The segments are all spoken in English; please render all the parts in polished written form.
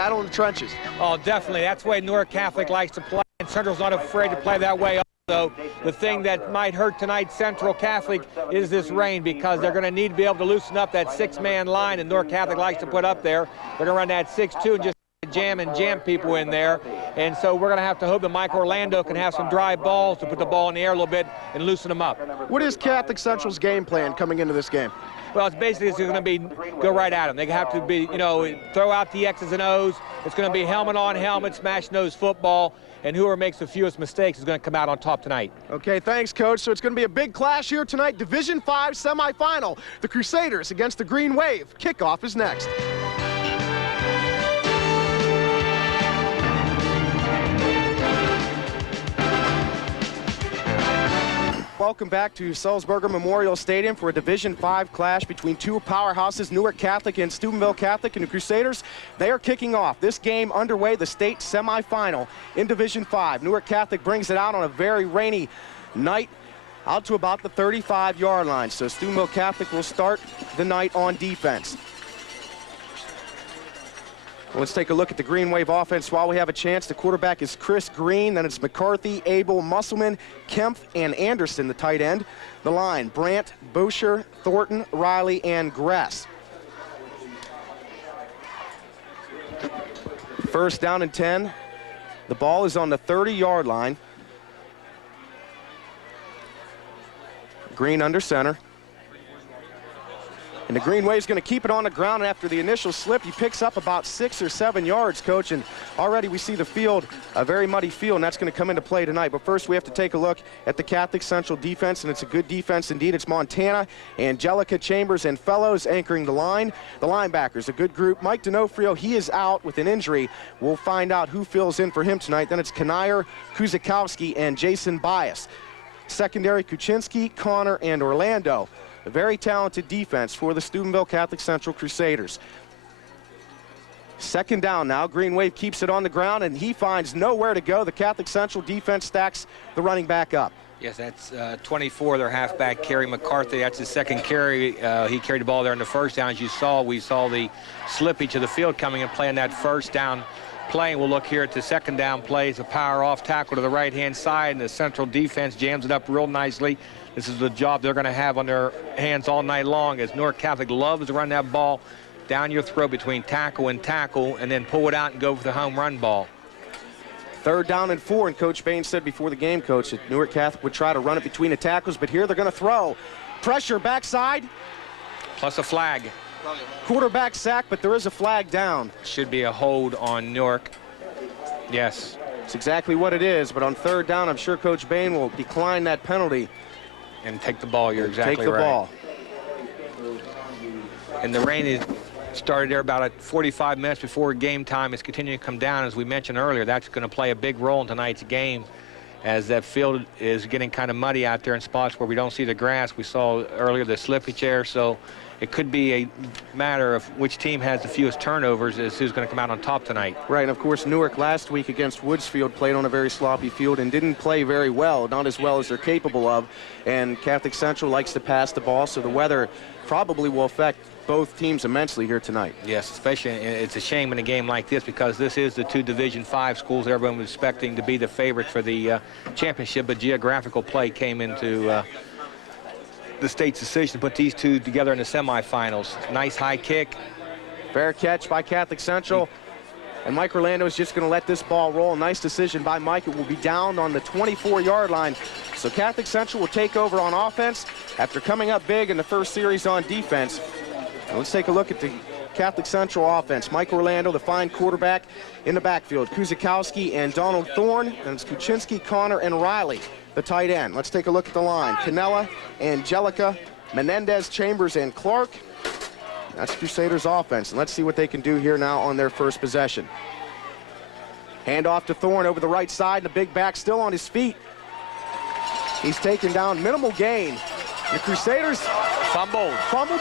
battle in the trenches. Oh, definitely. That's the way Newark Catholic likes to play, and Central's not afraid to play that way. So the thing that might hurt tonight Central Catholic is this rain, because they're going to need to be able to loosen up that six-man line that Newark Catholic likes to put up there. They're going to run that 6-2 and just jam people in there. And so we're going to have to hope that Mike Orlando can have some dry balls to put the ball in the air a little bit and loosen them up. What is Catholic Central's game plan coming into this game? Well, it's basically going to be go right at them. They have to be, you know, throw out the X's and O's. It's going to be helmet on helmet, smash nose football, and whoever makes the fewest mistakes is going to come out on top tonight. Okay, thanks, Coach. So it's going to be a big clash here tonight. Division V semifinal. The Crusaders against the Green Wave. Kickoff is next. Welcome back to Sulsberger Memorial Stadium for a Division V clash between two powerhouses, Newark Catholic and Steubenville Catholic, and the Crusaders. They are kicking off this game underway, the state semifinal in Division V. Newark Catholic brings it out on a very rainy night, out to about the 35-yard line. So Steubenville Catholic will start the night on defense. Let's take a look at the Green Wave offense while we have a chance. The quarterback is Chris Green. Then it's McCarthy, Abel, Musselman, Kempf, and Anderson, the tight end. The line, Brandt, Boucher, Thornton, Riley, and Gress. First down and 10. The ball is on the 30-yard line. Green under center. And the Green Wave's going to keep it on the ground. After the initial slip, he picks up about 6 or 7 yards, Coach. And already we see the field, a very muddy field, and that's going to come into play tonight. But first, we have to take a look at the Catholic Central defense, and it's a good defense indeed. It's Montana, Angelica, Chambers, and Fellows anchoring the line. The linebackers, a good group. Mike D'Onofrio, he is out with an injury. We'll find out who fills in for him tonight. Then it's Kanier, Kuzikowski, and Jason Bias. Secondary, Kuczynski, Connor, and Orlando. A very talented defense for the Steubenville Catholic Central Crusaders. Second down now. Green Wave keeps it on the ground, and he finds nowhere to go. The Catholic Central defense stacks the running back up. Yes, that's 24, their halfback, Kerry McCarthy. That's his second carry. He carried the ball there in the first down. As you saw, we saw the slippage of the field coming and playing that first down play. We'll look here at the second down play. It's a power off tackle to the right-hand side, and the Central defense jams it up real nicely. This is the job they're going to have on their hands all night long, as Newark Catholic loves to run that ball down your throat between tackle and tackle and then pull it out and go for the home run ball. Third down and 4, and Coach Bahen said before the game, Coach, that Newark Catholic would try to run it between the tackles, but here they're going to throw. Pressure backside. Plus a flag. Quarterback sack, but there is a flag down. Should be a hold on Newark. Yes. It's exactly what it is, but on third down, I'm sure Coach Bahen will decline that penalty. And take the ball, you're exactly right. Take the ball. And the rain is started there about 45 minutes before game time. It's continuing to come down, as we mentioned earlier. That's going to play a big role in tonight's game, as that field is getting kind of muddy out there in spots where we don't see the grass. We saw earlier the slippage there, so it could be a matter of which team has the fewest turnovers is who's going to come out on top tonight. Right, and of course Newark last week against Woodsfield played on a very sloppy field and didn't play very well, not as well as they're capable of. And Catholic Central likes to pass the ball, so the weather probably will affect both teams immensely here tonight. Yes, especially it's a shame in a game like this, because this is the two Division V schools everyone was expecting to be the favorite for the championship, but geographical play came into the state's decision to put these two together in the semifinals. Nice high kick. Fair catch by Catholic Central. And Mike Orlando is just going to let this ball roll. Nice decision by Mike. It will be down on the 24-yard line. So Catholic Central will take over on offense after coming up big in the first series on defense. And let's take a look at the Catholic Central offense. Mike Orlando, the fine quarterback in the backfield. Kuzikowski and Donald Thorn. And it's Kuczynski, Connor, and Riley, the tight end. Let's take a look at the line. Canella, Angelica, Menendez, Chambers, and Clark. That's Crusaders offense. And let's see what they can do here now on their first possession. Hand off to Thorn over the right side, and the big back still on his feet. He's taken down, minimal gain. The Crusaders fumbled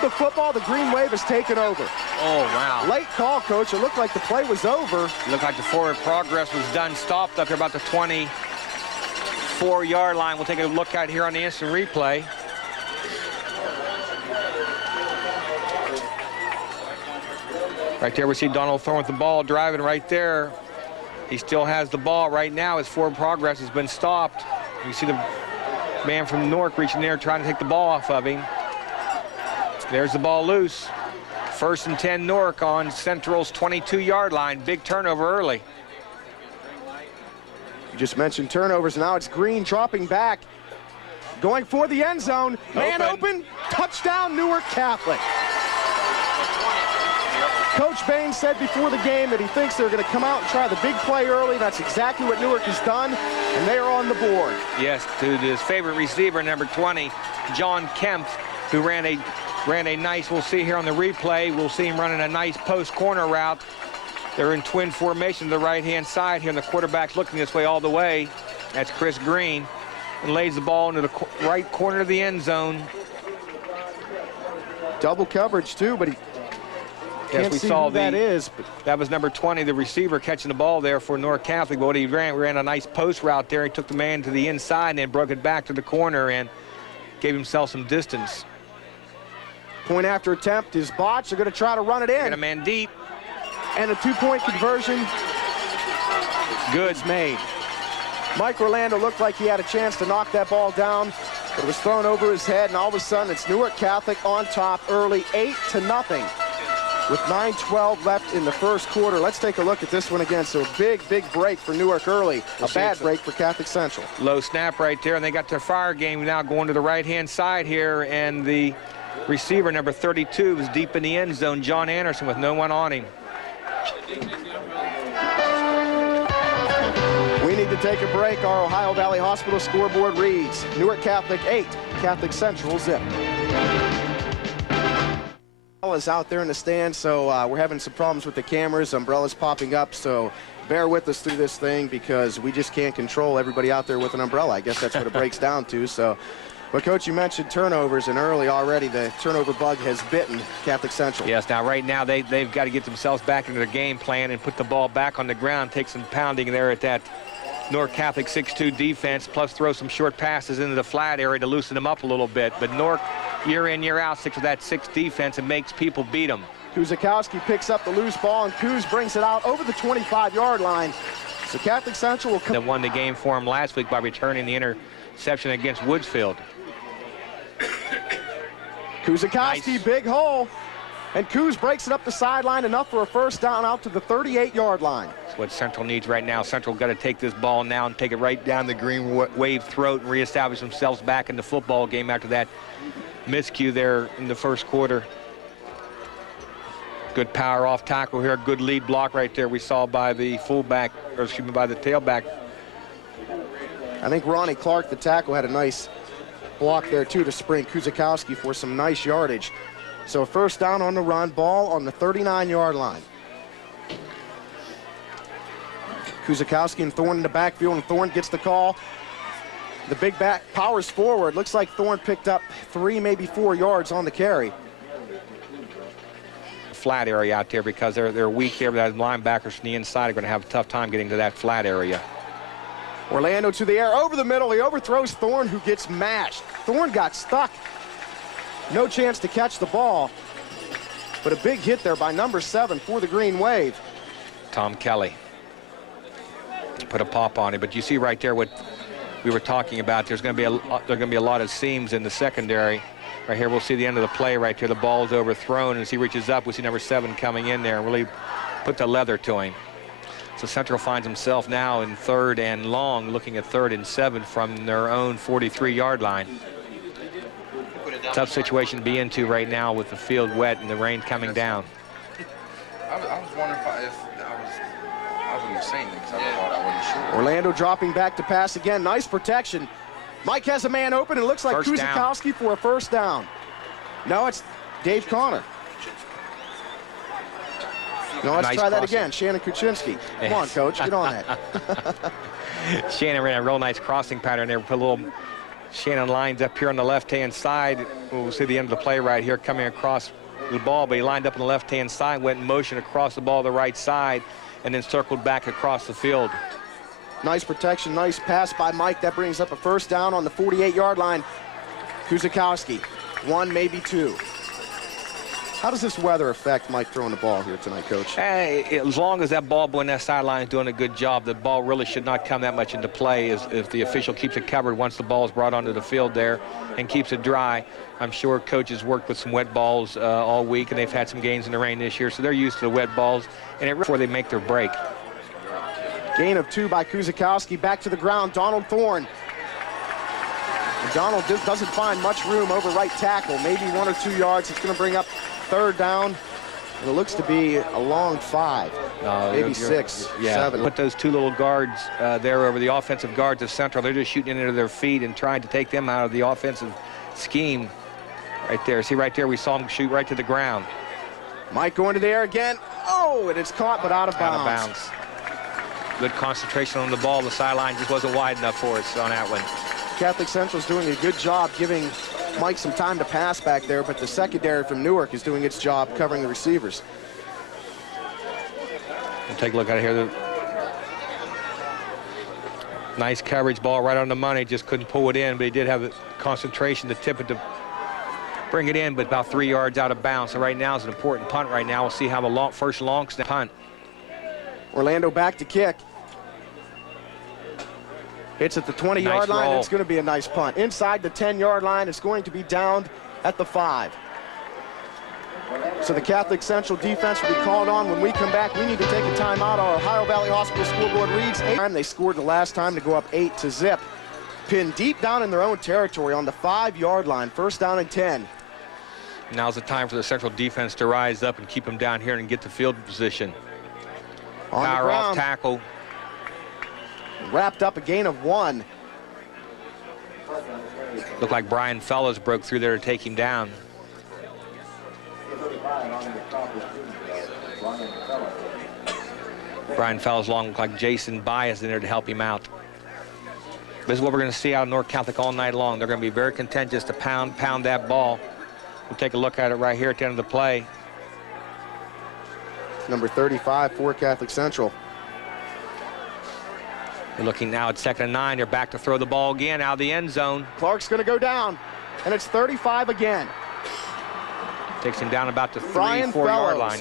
the football. The Green Wave has taken over. Oh, wow. Late call, Coach. It looked like the play was over. It looked like the forward progress was done, stopped up here about the 24-yard line. We'll take a look at here on the instant replay. Right there we see Donald Thorn with the ball driving right there. He still has the ball right now. His forward progress has been stopped. You see the man from Newark reaching there trying to take the ball off of him. There's the ball loose. 1st and 10 Newark on Central's 22-yard line. Big turnover early. You just mentioned turnovers. Now it's Green dropping back. Going for the end zone. Man open. Touchdown, Newark Catholic. Coach Bahen said before the game that he thinks they're going to come out and try the big play early. That's exactly what Newark has done, and they are on the board. Yes, to his favorite receiver, number 20, Jon Kempf, who ran a nice, we'll see here on the replay, we'll see him running a nice post corner route. They're in twin formation to the right-hand side here, and the quarterback's looking this way all the way. That's Chris Green, and lays the ball into the right corner of the end zone. Double coverage, too, but he can't see who that is. But that was number 20, the receiver, catching the ball there for Newark Catholic. But what he ran a nice post route there. He took the man to the inside and then broke it back to the corner and gave himself some distance. Point after attempt is botched. They're going to try to run it in. And a man deep. And a two-point conversion. Good. It's made. Mike Orlando looked like he had a chance to knock that ball down, but it was thrown over his head, and all of a sudden it's Newark Catholic on top early, 8-0. With 9:12 left in the first quarter. Let's take a look at this one again. So a big break for Newark early. A bad break for Catholic Central. Low snap right there, and they got their fire game now going to the right-hand side here, and the receiver, number 32, is deep in the end zone, John Anderson, with no one on him. We need to take a break. Our Ohio Valley Hospital scoreboard reads Newark Catholic 8, Catholic Central 0. Is out there in the stands, so we're having some problems with the cameras. Umbrellas popping up, so bear with us through this thing because we just can't control everybody out there with an umbrella. I guess that's what it breaks down to. So, but Coach, you mentioned turnovers, and early already the turnover bug has bitten Catholic Central. Yes, now right now they've got to get themselves back into their game plan and put the ball back on the ground, take some pounding there at that Newark Catholic 6-2 defense, plus throw some short passes into the flat area to loosen them up a little bit. But Newark, year in, year out, sticks with that 6 defense and makes people beat them. Kuzakowski picks up the loose ball, and Kuz brings it out over the 25-yard line. So Catholic Central will come. That won the game for him last week by returning the interception against Woodsfield. Kuzakowski, nice. Big hole. And Kuz breaks it up the sideline, enough for a first down out to the 38-yard line. That's what Central needs right now. Central got to take this ball now and take it right down the green wave throat and reestablish themselves back in the football game after that miscue there in the first quarter. Good power off tackle here. Good lead block right there we saw by the fullback, or excuse me, by the tailback. I think Ronnie Clark, the tackle, had a nice block there too to spring Kuzakowski for some nice yardage. So first down on the run, ball on the 39-yard line. Kuzakowski and Thorn in the backfield, and Thorn gets the call. The big back powers forward. Looks like Thorn picked up 3, maybe 4 yards on the carry. Flat area out there because they're weak there, but the linebackers from the inside are going to have a tough time getting to that flat area. Orlando to the air, over the middle. He overthrows Thorn, who gets mashed. Thorn got stuck. No chance to catch the ball, but a big hit there by number 7 for the Green Wave. Tom Kelly put a pop on it, but you see right there what we were talking about. There's going to be a lot of seams in the secondary. Right here, we'll see the end of the play right here. The ball is overthrown, and as he reaches up, we see number 7 coming in there and really put the leather to him. So Central finds himself now in 3rd and long, looking at 3rd and 7 from their own 43-yard line. Tough situation to be into right now with the field wet and the rain coming down. I was wondering if I was insane because I thought I wasn't sure. Orlando dropping back to pass again. Nice protection. Mike has a man open. It looks like Kuzakowski for a first down. No, it's Dave Connor. No, let's try that again. Shannon Kuczynski. Come on, Coach. Get on that. Shannon ran a real nice crossing pattern there. Put a little Shannon lines up here on the left-hand side. We'll see the end of the play right here coming across the ball, but he lined up on the left-hand side, went in motion across the ball to the right side, and then circled back across the field. Nice protection, nice pass by Mike. That brings up a first down on the 48-yard line. Kuzakowski, 1, maybe 2. How does this weather affect Mike throwing the ball here tonight, Coach? Hey, as long as that ball boy in that sideline is doing a good job, the ball really should not come that much into play if the official keeps it covered once the ball is brought onto the field there and keeps it dry. I'm sure coaches worked with some wet balls all week, and they've had some games in the rain this year, so they're used to the wet balls, and before they make their break. Gain of 2 by Kuzikowski. Back to the ground, Donald Thorn. And Donald doesn't find much room over right tackle, maybe 1 or 2 yards. It's going to bring up 3rd down. And it looks to be a long 5, maybe 6, 7. Put those 2 little guards there over the offensive guards of Central. They're just shooting into their feet and trying to take them out of the offensive scheme right there. See right there, we saw him shoot right to the ground. Mike going to the air again. Oh, and it's caught but out of bounds. Out of bounds. Good concentration on the ball. The sideline just wasn't wide enough for us on that one. Catholic Central's doing a good job giving Mike some time to pass back there, but the secondary from Newark is doing its job covering the receivers. We'll take a look at it here. Nice coverage, ball right on the money. Just couldn't pull it in, but he did have the concentration to tip it to bring it in, but about 3 yards out of bounds. So right now is an important punt right now. We'll see how the first long snap punt. Orlando back to kick. Hits at the 20-yard line, and it's going to be a nice punt. Inside the 10-yard line, it's going to be downed at the 5. So the Catholic Central defense will be called on. When we come back, we need to take a timeout. Our Ohio Valley Hospital scoreboard reads 8. They scored the last time to go up 8-0. Pinned deep down in their own territory on the 5-yard line. 1st down and 10. Now's the time for the Central defense to rise up and keep them down here and get the field position. Power off tackle. Wrapped up a gain of 1. Looked like Brian Fellows broke through there to take him down. Brian Fellows along like Jason Bias in there to help him out. This is what we're going to see out of Newark Catholic all night long. They're going to be very content just to pound that ball. We'll take a look at it right here at the end of the play. Number 35 for Catholic Central. They're looking now at 2nd and 9. They're back to throw the ball again out of the end zone. Clark's going to go down, and it's 35 again. Takes him down about the 3-4-yard line.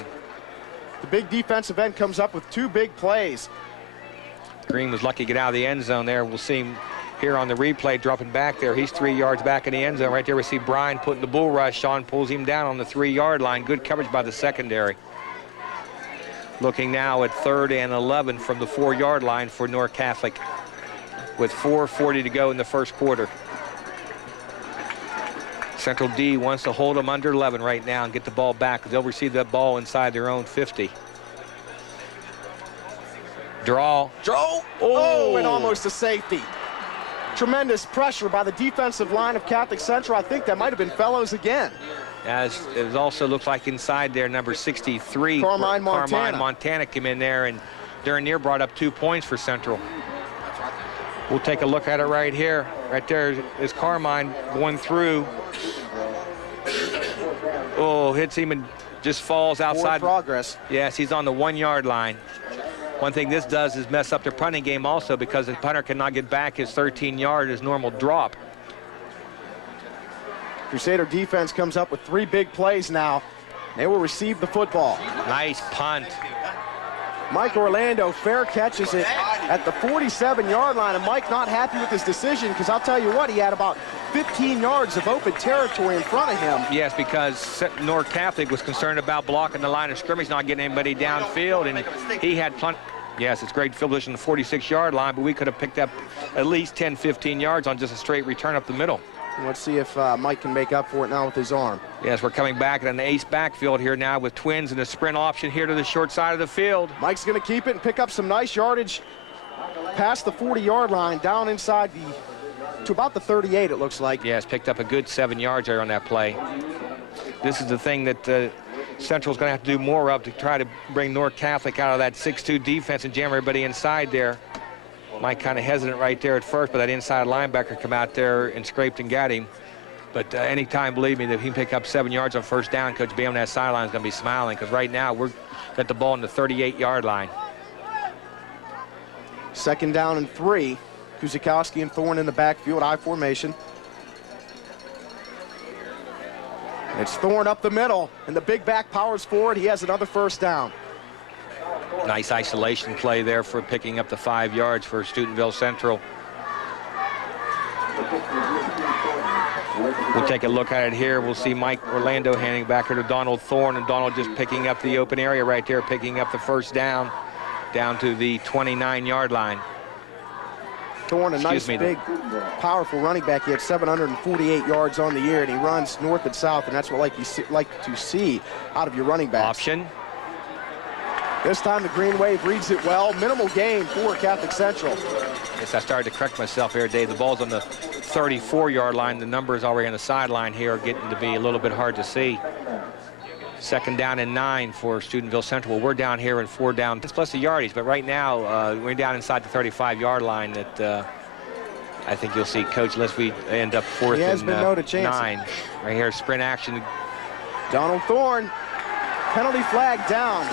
The big defensive end comes up with 2 big plays. Green was lucky to get out of the end zone there. We'll see him here on the replay dropping back there. He's 3 yards back in the end zone. Right there we see Brian putting the bull rush. Sean pulls him down on the 3-yard line. Good coverage by the secondary. Looking now at 3rd and 11 from the 4-yard line for Newark Catholic with 4:40 to go in the 1st quarter. Central D wants to hold them under 11 right now and get the ball back, because they'll receive that ball inside their own 50. Draw. Oh, and almost a safety. Tremendous pressure by the defensive line of Catholic Central. I think that might have been Fellows again. As it also looks like inside there, number 63, Carmine Montana came in there, and Darren Neer brought up 2 points for Central. We'll take a look at it right here. Right there is Carmine going through. Oh, hits him and just falls outside. Forward progress. Yes, he's on the 1-yard line. One thing this does is mess up their punting game also, because the punter cannot get back his 13-yard, his normal drop. Crusader defense comes up with 3 big plays now. They will receive the football. Nice punt. Mike Orlando fair catches it at the 47-yard line, and Mike not happy with his decision, because I'll tell you what, he had about 15 yards of open territory in front of him. Yes, because Newark Catholic was concerned about blocking the line of scrimmage, not getting anybody downfield, and he had plenty. Yes, it's great field position on the 46-yard line, but we could have picked up at least 10, 15 yards on just a straight return up the middle. Let's see if Mike can make up for it now with his arm. Yes, we're coming back at an ace backfield here now with twins and a sprint option here to the short side of the field. Mike's going to keep it and pick up some nice yardage past the 40-yard line, down inside to about the 38, it looks like. Yes, picked up a good 7 yards there on that play. This is the thing that Central's going to have to do more of to try to bring Newark Catholic out of that 6-2 defense and jam everybody inside there. Mike kind of hesitant right there at first, but that inside linebacker come out there and scraped and got him. But anytime, believe me, that he can pick up 7 yards on 1st down, Coach B on that sideline is going to be smiling, because right now we're got the ball on the 38-yard line. 2nd down and 3. Kuzikowski and Thorn in the backfield, I formation. It's Thorn up the middle, and the big back powers forward. He has another first down. Nice isolation play there for picking up the 5 yards for Steubenville Central. We'll take a look at it here. We'll see Mike Orlando handing back here to Donald Thorn, and Donald just picking up the open area right there, picking up the first down to the 29-yard line. Thorn, a nice, big, powerful running back. He had 748 yards on the year, and he runs north and south, and that's what you like to see out of your running backs. Option. This time the Green Wave reads it well. Minimal gain for Catholic Central. Yes, I started to correct myself here, Dave. The ball's on the 34-yard line. The numbers already on the sideline here are getting to be a little bit hard to see. 2nd down and 9 for Steubenville Central. Well, we're down here in 4 down plus the yardage, but right now we're down inside the 35-yard line. That I think you'll see Coach unless we end up 4th and 9. Right here, sprint action. Donald Thorn, penalty flag down.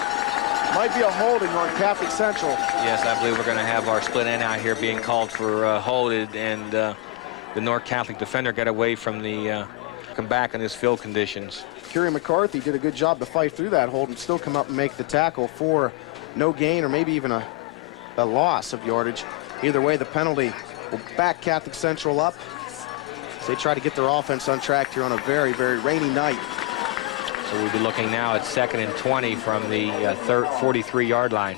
Might be a holding on Catholic Central. Yes, I believe we're going to have our split end out here being called for holded, and the Newark Catholic defender got away from the come back in his field conditions. Kerry McCarthy did a good job to fight through that hold and still come up and make the tackle for no gain or maybe even a loss of yardage. Either way, the penalty will back Catholic Central up as they try to get their offense on track here on a very, very rainy night. So we'll be looking now at 2nd and 20 from the 43-yard line.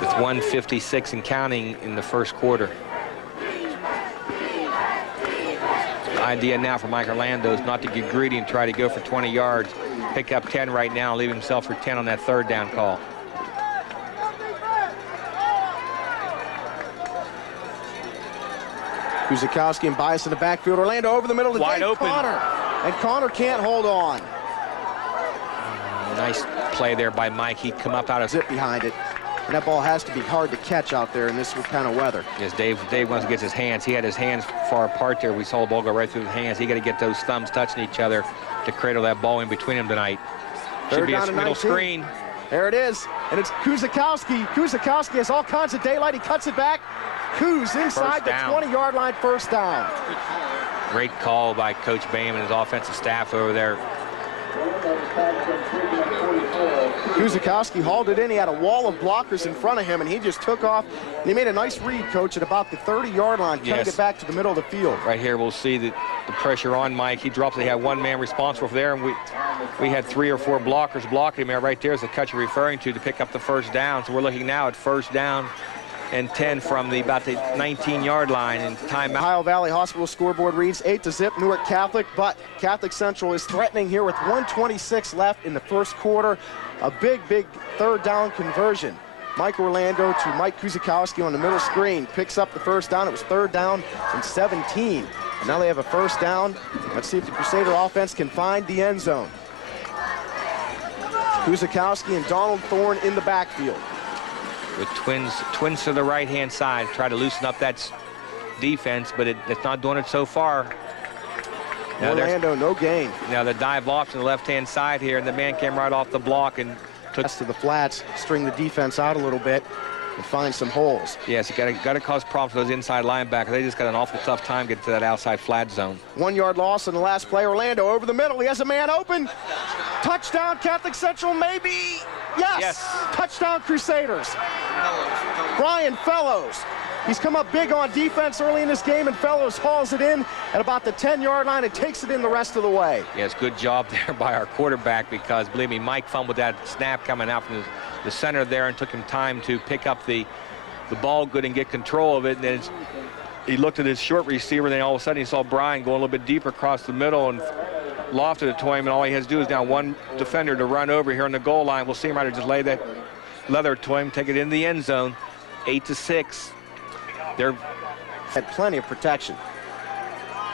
With 1:56 and counting in the first quarter. The idea now for Mike Orlando is not to get greedy and try to go for 20 yards. Pick up 10 right now, leave himself for 10 on that 3rd down call. Kuzikowski and Bias in the backfield. Orlando over the middle to wide open. Connor. And Connor can't hold on. Nice play there by Mike. He'd come up out of zip behind it. And that ball has to be hard to catch out there in this kind of weather. Yes, Dave wants to get his hands. He had his hands far apart there. We saw the ball go right through his hands. He got to get those thumbs touching each other to cradle that ball in between them tonight. Should be a middle screen. There it is. And it's Kuzikowski. Kuzikowski has all kinds of daylight. He cuts it back. Kuz inside the 20-yard line, first down. Great call by Coach Bahen and his offensive staff over there. Kuzikowski hauled it in. He had a wall of blockers in front of him, and he just took off. And he made a nice read, Coach, at about the 30-yard line, trying to get back to the middle of the field. Right here, we'll see the pressure on Mike. He drops it. He had 1 man responsible for there, and we had 3 or 4 blockers blocking him there. Right there is the cut you're referring to pick up the first down. So we're looking now at 1st down and 10 from about the 19-yard line, and timeout. Ohio Valley Hospital scoreboard reads 8-0 Newark Catholic, but Catholic Central is threatening here with 1:26 left in the first quarter. A big 3rd down conversion. Mike Orlando to Mike Kuzikowski on the middle screen picks up the first down. It was 3rd down and 17. And now they have a first down. Let's see if the Crusader offense can find the end zone. Kuzikowski and Donald Thorn in the backfield. With twins to the right-hand side, try to loosen up that defense, but it's not doing it so far. Now Orlando, no gain. Now the dive off to the left-hand side here, and the man came right off the block and took to the flats, string the defense out a little bit, and find some holes. Yes, you got to cause problems for those inside linebackers. They just got an awful tough time getting to that outside flat zone. 1-yard loss in the last play. Orlando over the middle. He has a man open. Touchdown, Catholic Central, maybe. Yes. Touchdown, Crusaders. Brian Fellows. He's come up big on defense early in this game, and Fellows hauls it in at about the 10-yard line and takes it in the rest of the way. Yes, good job there by our quarterback, because, believe me, Mike fumbled that snap coming out from the center there and took him time to pick up the ball good and get control of it. And then he looked at his short receiver, and then all of a sudden he saw Brian go a little bit deeper across the middle and lofted it to him, and all he has to do is now 1 defender to run over here on the goal line. We'll see him right there just lay that leather to him, take it in the end zone. 8-6. They're had plenty of protection.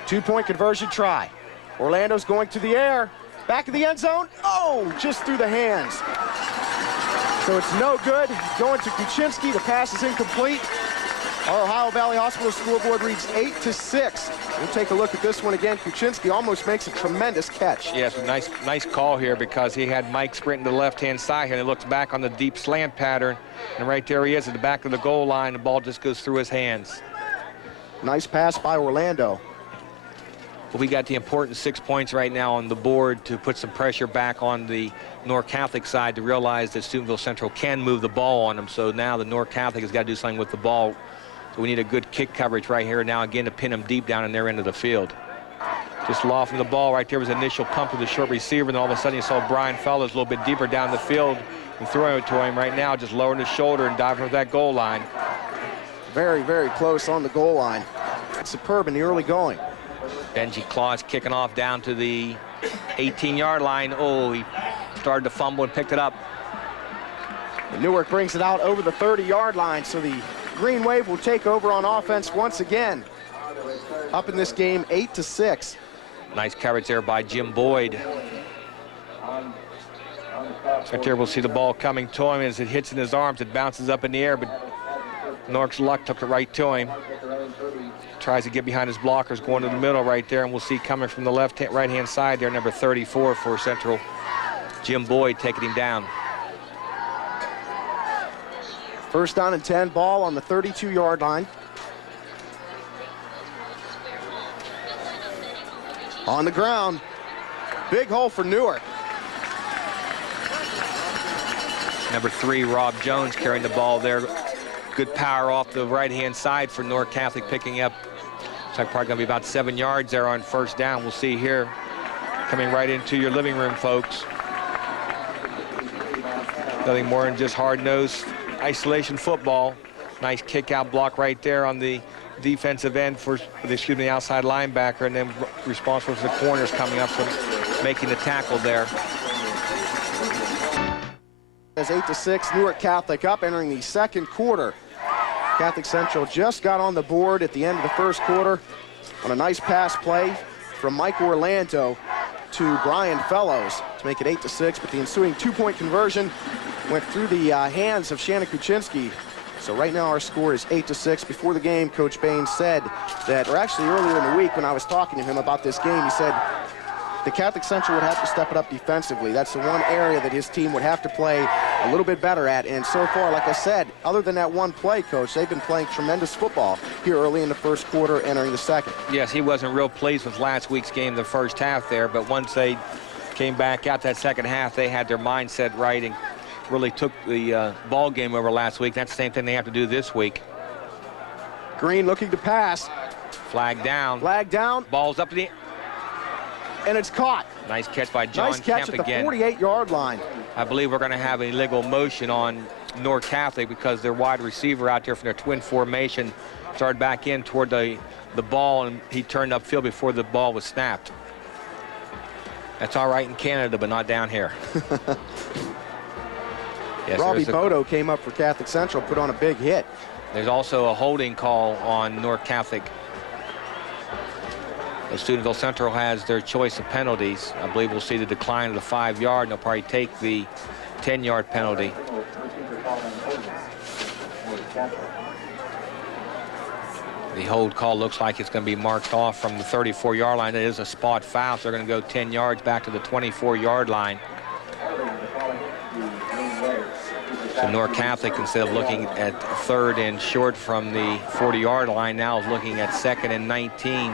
2-point conversion try. Orlando's going to the air. Back of the end zone. Oh, just through the hands. So it's no good. Going to Kuczynski. The pass is incomplete. Our Ohio Valley Hospital scoreboard reads 8-6. We'll take a look at this one again. Kuczynski almost makes a tremendous catch. Yes, nice call here, because he had Mike sprinting to the left-hand side here, and he looks back on the deep slant pattern, and right there he is at the back of the goal line. The ball just goes through his hands. Nice pass by Orlando. But we got the important 6 points right now on the board to put some pressure back on the Newark Catholic side to realize that Steubenville Central can move the ball on them. So now the Newark Catholic has got to do something with the ball. So we need a good kick coverage right here now again to pin them deep down in their end of the field. Just lofting the ball right there was an initial pump to the short receiver, and all of a sudden you saw Brian Fellows a little bit deeper down the field and throwing it to him right now, just lowering his shoulder and diving for that goal line. Very, very close on the goal line. Superb in the early going. Benji Claus kicking off down to the 18-yard line. Oh, he started to fumble and picked it up. And Newark brings it out over the 30-yard line, so the Green Wave will take over on offense once again. Up in this game, 8-6. Nice coverage there by Jim Boyd. Right there, we'll see the ball coming to him. As it hits in his arms, it bounces up in the air, but Newark's luck took it right to him. Tries to get behind his blockers, going to the middle right there, and we'll see coming from the right-hand side there, number 34 for Central, Jim Boyd taking him down. First down and 10, ball on the 32-yard line. On the ground, big hole for Newark. Number 3, Rob Jones carrying the ball there. Good power off the right-hand side for Newark Catholic, picking up. Looks like probably going to be about 7 yards there on first down. We'll see here, coming right into your living room, folks. Nothing more than just hard-nosed isolation football. Nice kick-out block right there on the defensive end for, excuse me, the outside linebacker, and then responsible for the corners coming up for making the tackle there. As 8-6, Newark Catholic up, entering the second quarter. Catholic Central just got on the board at the end of the first quarter on a nice pass play from Mike Orlando to Brian Fellows to make it 8-6, but the ensuing two-point conversion went through the hands of Shannon Kuczynski. So right now our score is 8-6. Before the game, Coach Bahen said that, or actually earlier in the week when I was talking to him about this game, he said the Catholic Central would have to step it up defensively. That's the one area that his team would have to play a little bit better at. And so far, like I said, other than that one play, Coach, they've been playing tremendous football here early in the first quarter, entering the second. Yes, he wasn't real pleased with last week's game, the first half there, but once they came back out that second half, they had their mindset right and really took the ball game over last week. That's the same thing they have to do this week. Green looking to pass. Flag down. Flag down. Ball's up to the... And it's caught. Nice catch by Jon Nice catch Kempf at the again. 48-yard line. I believe we're going to have an illegal motion on Newark Catholic because their wide receiver out there from their twin formation started back in toward the ball, and he turned upfield before the ball was snapped. That's all right in Canada, but not down here. Yes, Robbie Bodo came up for Catholic Central, put on a big hit. There's also a holding call on Newark Catholic. Steubenville Central has their choice of penalties. I believe we'll see the decline of the 5-yard, and they'll probably take the 10-yard penalty. The hold call looks like it's going to be marked off from the 34-yard line. It is a spot foul, so they're going to go 10 yards back to the 24-yard line. So Newark Catholic, instead of looking at third and short from the 40-yard line, now is looking at 2nd and 19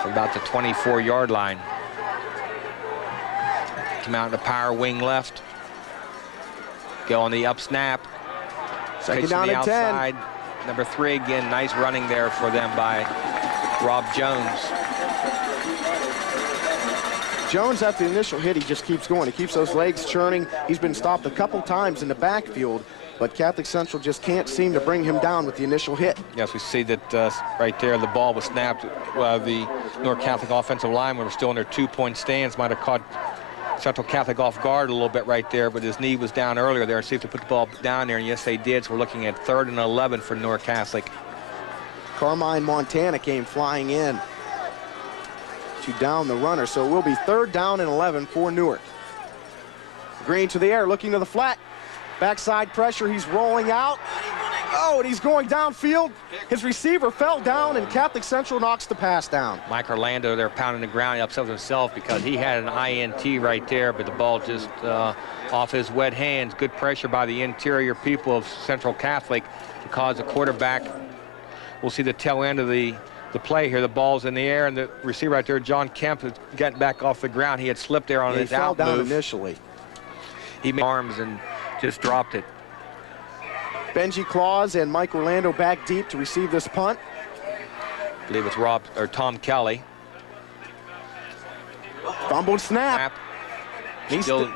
from about the 24-yard line. Come out in the power wing left. Go on the up snap. Second down and 10. Number 3 again, nice running there for them by Rob Jones. Jones, after the initial hit, he just keeps going. He keeps those legs churning. He's been stopped a couple times in the backfield, but Catholic Central just can't seem to bring him down with the initial hit. Yes, we see that right there, the ball was snapped. The Newark Catholic offensive linemen were still in their 2-point stance. Might have caught Central Catholic off guard a little bit right there, but his knee was down earlier there. See if they put the ball down there, and yes, they did. So we're looking at 3rd and 11 for Newark Catholic. Carmine Montana came flying in to down the runner, so it will be 3rd down and 11 for Newark. Green to the air, looking to the flat. Backside pressure, he's rolling out. Oh, and he's going downfield. His receiver fell down, and Catholic Central knocks the pass down. Mike Orlando, they're pounding the ground. He upset with himself because he had an INT right there, but the ball just off his wet hands. Good pressure by the interior people of Central Catholic to cause the quarterback we'll see the tail end of the play here. The ball's in the air, and the receiver right there, Jon Kempf, is getting back off the ground. He had slipped there on his out move. He fell down initially. He made arms and just dropped it. Benji Claus and Mike Orlando back deep to receive this punt. I believe it's Tom Kelly. Fumbled snap. He still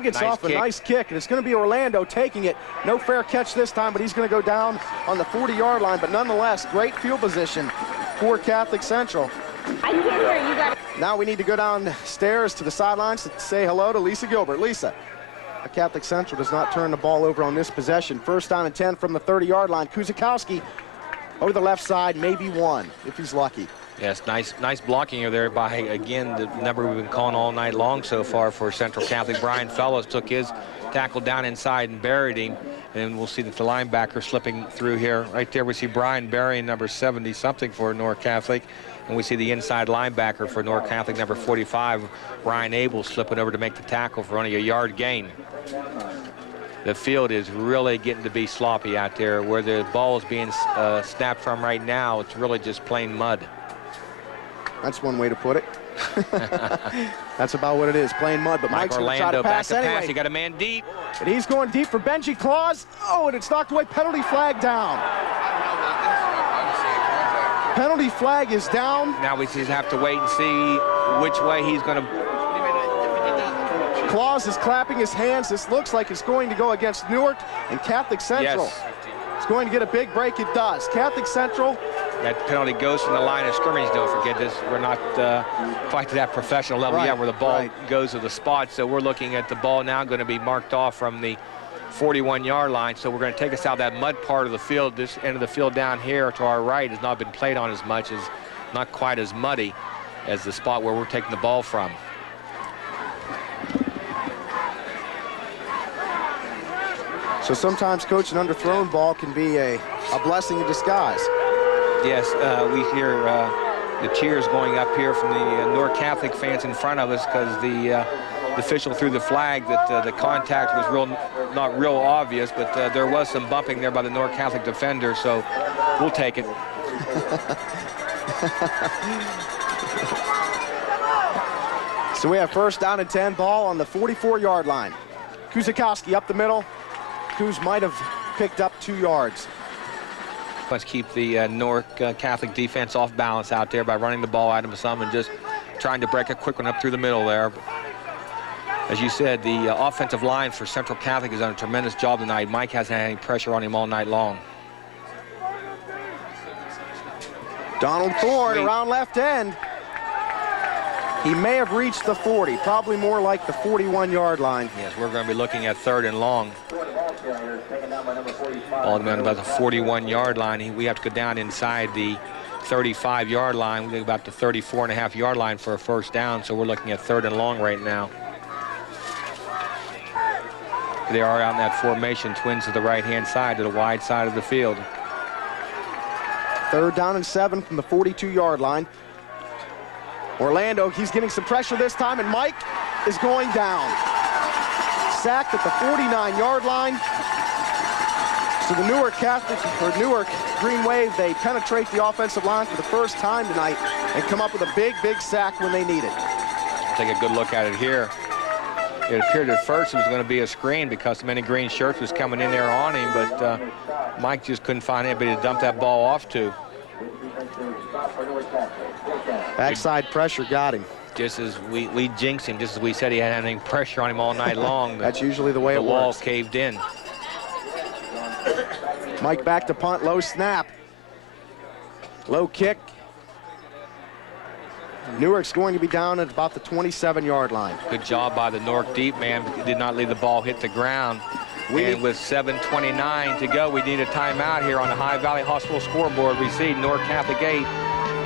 gets off a nice kick, and it's going to be Orlando taking it. No fair catch this time, but he's going to go down on the 40-yard line. But nonetheless, great field position for Catholic Central. I can't hear you guys. Now we need to go downstairs to the sidelines to say hello to Lisa Gilbert. Lisa, Catholic Central does not turn the ball over on this possession. First down and 10 from the 30-yard line. Kuzikowski over the left side, maybe one if he's lucky. Yes, nice blocking there by, again, the number we've been calling all night long so far for Central Catholic. Brian Fellows took his tackle down inside and buried him. And we'll see that the linebacker slipping through here. Right there we see Brian burying number 70-something for Newark Catholic. And we see the inside linebacker for Newark Catholic, number 45, Ryan Abel, slipping over to make the tackle for only a yard gain. The field is really getting to be sloppy out there. Where the ball is being snapped from right now, it's really just plain mud. That's one way to put it. That's about what it is, plain mud. But Mike's going to try to pass anyway. He got a man deep. And he's going deep for Benji Claus. Oh, and it's knocked away. Penalty flag down. Penalty flag is down. Now we just have to wait and see which way he's going to. Claus is clapping his hands. This looks like it's going to go against Newark and Catholic Central. Yes. It's going to get a big break. It does. Catholic Central. That penalty goes from the line of scrimmage. Don't forget this. We're not quite to that professional level yet where the ball goes to the spot. So we're looking at the ball now going to be marked off from the 41-yard line. So we're going to take us out that mud part of the field. This end of the field down here to our right has not been played on as much, as not quite as muddy as the spot where we're taking the ball from. So sometimes coaching underthrown ball can be a blessing in disguise. Yes, we hear the cheers going up here from the Newark Catholic fans in front of us because the official threw the flag that the contact was not real obvious, but there was some bumping there by the Newark Catholic defender, so we'll take it. So we have first down and 10, ball on the 44-yard line. Kuzikowski up the middle. Kuz might have picked up 2 yards. Let's keep the Newark Catholic defense off balance out there by running the ball at them some and just trying to break a quick one up through the middle there. As you said, the offensive line for Central Catholic has done a tremendous job tonight. Mike hasn't had any pressure on him all night long. Donald Thorn around left end. He may have reached the 40, probably more like the 41-yard line. Yes, we're going to be looking at 3rd and long. Ball down about the 41-yard line. We have to go down inside the 35-yard line. We go about the 34.5-yard line for a first down, so we're looking at 3rd and long right now. They are out in that formation, twins to the right-hand side, to the wide side of the field. 3rd down and 7 from the 42-yard line. Orlando, he's getting some pressure this time, and Mike is going down. Sacked at the 49-yard line. So the Newark Catholic, or Newark Green Wave, they penetrate the offensive line for the first time tonight and come up with a big, big sack when they need it. Take a good look at it here. It appeared at first it was going to be a screen because so many green shirts was coming in there on him, but Mike just couldn't find anybody to dump that ball off to. Backside pressure got him. Just as we jinxed him, just as we said he hadn't had any pressure on him all night long. That's usually the way it works. The wall caved in. Mike back to punt, low snap. Low kick. Newark's going to be down at about the 27-yard line. Good job by the Newark deep man. Did not leave the ball hit the ground. And with 7:29 to go, we need a timeout here on the High Valley Hospital scoreboard. We see Newark Catholic 8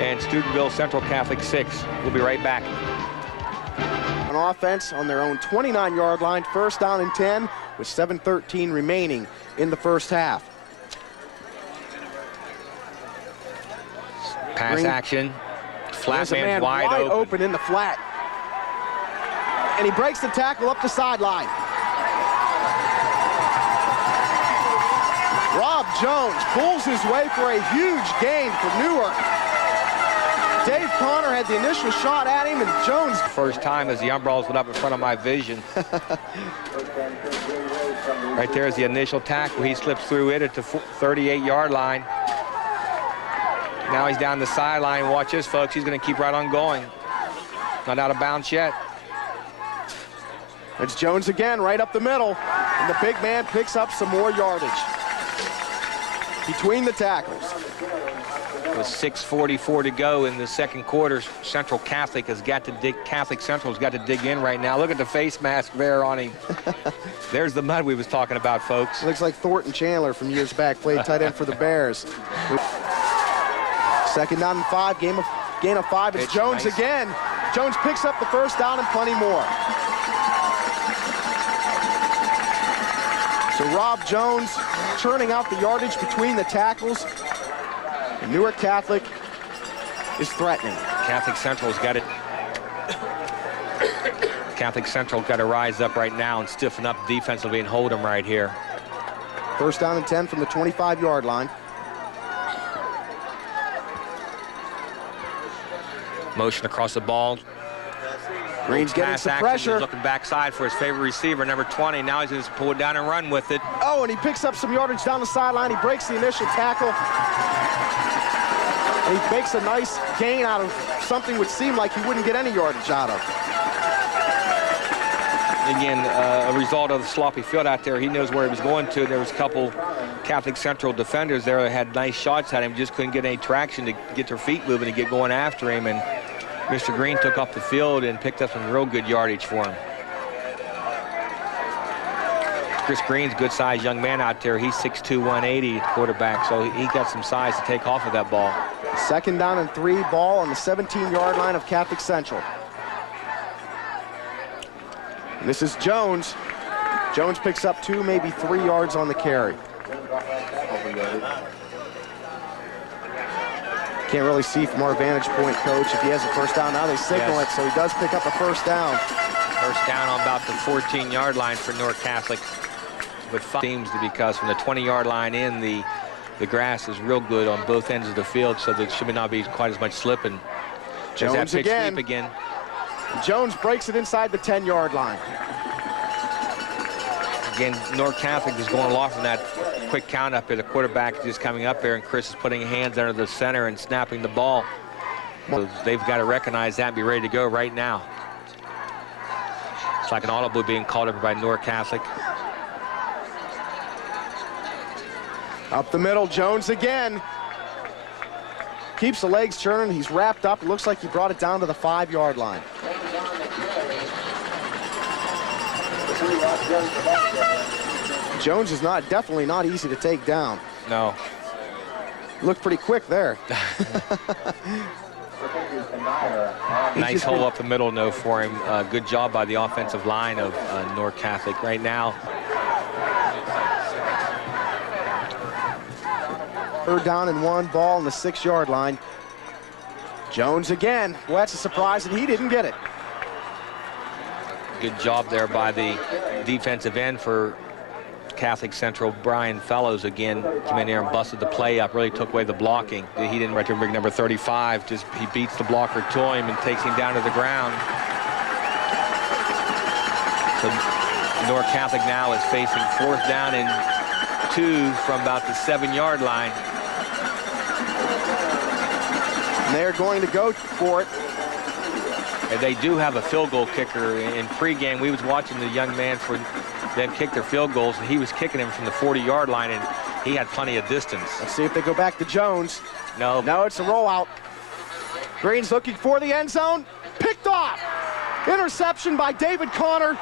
and Steubenville Central Catholic 6. We'll be right back. On offense on their own 29-yard line, first down and 10 with 7:13 remaining in the first half. Pass action. Flat man wide open in the flat. And he breaks the tackle up the sideline. Robbed Jones pulls his way for a huge gain for Newark. Dave Connor had the initial shot at him, and Jones. First time as the umbrellas went up in front of my vision. Right there is the initial tackle. He slips through it at the 38-yard line. Now he's down the sideline. Watch this, folks. He's going to keep right on going. Not out of bounds yet. It's Jones again, right up the middle, and the big man picks up some more yardage between the tackles. With 6:44 to go in the second quarter, Central Catholic has got to dig. Catholic Central's got to dig in right now. Look at the face mask there on him. There's the mud we was talking about, folks. Looks like Thorn Chandler from years back, played tight end for the Bears. Second down and 5, gain of 5. It's Jones nice. Again. Jones picks up the first down and plenty more. So Rob Jones churning out the yardage between the tackles. And Newark Catholic is threatening. Catholic Central's got it. Catholic Central got to rise up right now and stiffen up defensively and hold them right here. First down and 10 from the 25-yard line. Motion across the ball. Green's getting some pressure. He's looking backside for his favorite receiver, number 20. Now he's going to pull it down and run with it. Oh, and he picks up some yardage down the sideline. He breaks the initial tackle. And he makes a nice gain out of something which seemed like he wouldn't get any yardage out of. Again, a result of the sloppy field out there. He knows where he was going to. There was a couple Catholic Central defenders there that had nice shots at him, just couldn't get any traction to get their feet moving and get going after him. And Mr. Green took off the field and picked up some real good yardage for him. Chris Green's a good-sized young man out there. He's 6'2", 180 quarterback, so he got some size to take off of that ball. Second down and 3, ball on the 17-yard line of Catholic Central. And this is Jones. Jones picks up 2, maybe 3 yards on the carry. Can't really see from our vantage point, Coach, if he has a first down. Now they signal it, so he does pick up a first down. First down on about the 14-yard line for Newark Catholic. But seems to, because from the 20-yard line in, the grass is real good on both ends of the field, so there should not be quite as much slipping. Jones again. Jones breaks it inside the 10-yard line. Again, Newark Catholic is going off from that quick count up here. The quarterback is just coming up there, and Chris is putting hands under the center and snapping the ball. So they've got to recognize that and be ready to go right now. It's like an audible being called over by Newark Catholic. Up the middle, Jones again. Keeps the legs churning. He's wrapped up. It looks like he brought it down to the 5-yard line. Jones is definitely not easy to take down. No. Looked pretty quick there. Nice hole up the middle, no, for him. Good job by the offensive line of Newark Catholic right now. Third down and 1, ball on the 6-yard line. Jones again. Well, that's a surprise, and he didn't get it. Good job there by the defensive end for Catholic Central. Brian Fellows again came in there and busted the play up, really took away the blocking. He didn't right there, big number 35, just he beats the blocker to him and takes him down to the ground. So Newark Catholic now is facing 4th down and 2 from about the 7-yard line. And they're going to go for it. And they do have a field goal kicker. In pregame, we was watching the young man for them kick their field goals, and he was kicking him from the 40-yard line, and he had plenty of distance. Let's see if they go back to Jones. No, it's a rollout. Green's looking for the end zone. Picked off. Interception by David Connor.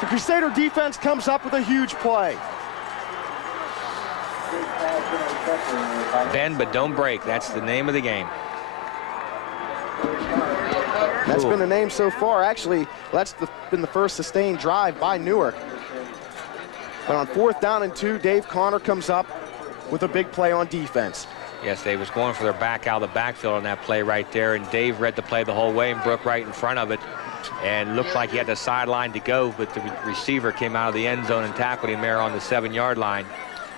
The Crusader defense comes up with a huge play. Bend but don't break. That's the name of the game. That's been the name so far. Actually, that's been the first sustained drive by Newark. But on 4th down and 2, Dave Connor comes up with a big play on defense. Yes, they was going for their back out of the backfield on that play right there, and Dave read the play the whole way and broke right in front of it. And looked like he had the sideline to go, but the receiver came out of the end zone and tackled him there on the 7-yard line.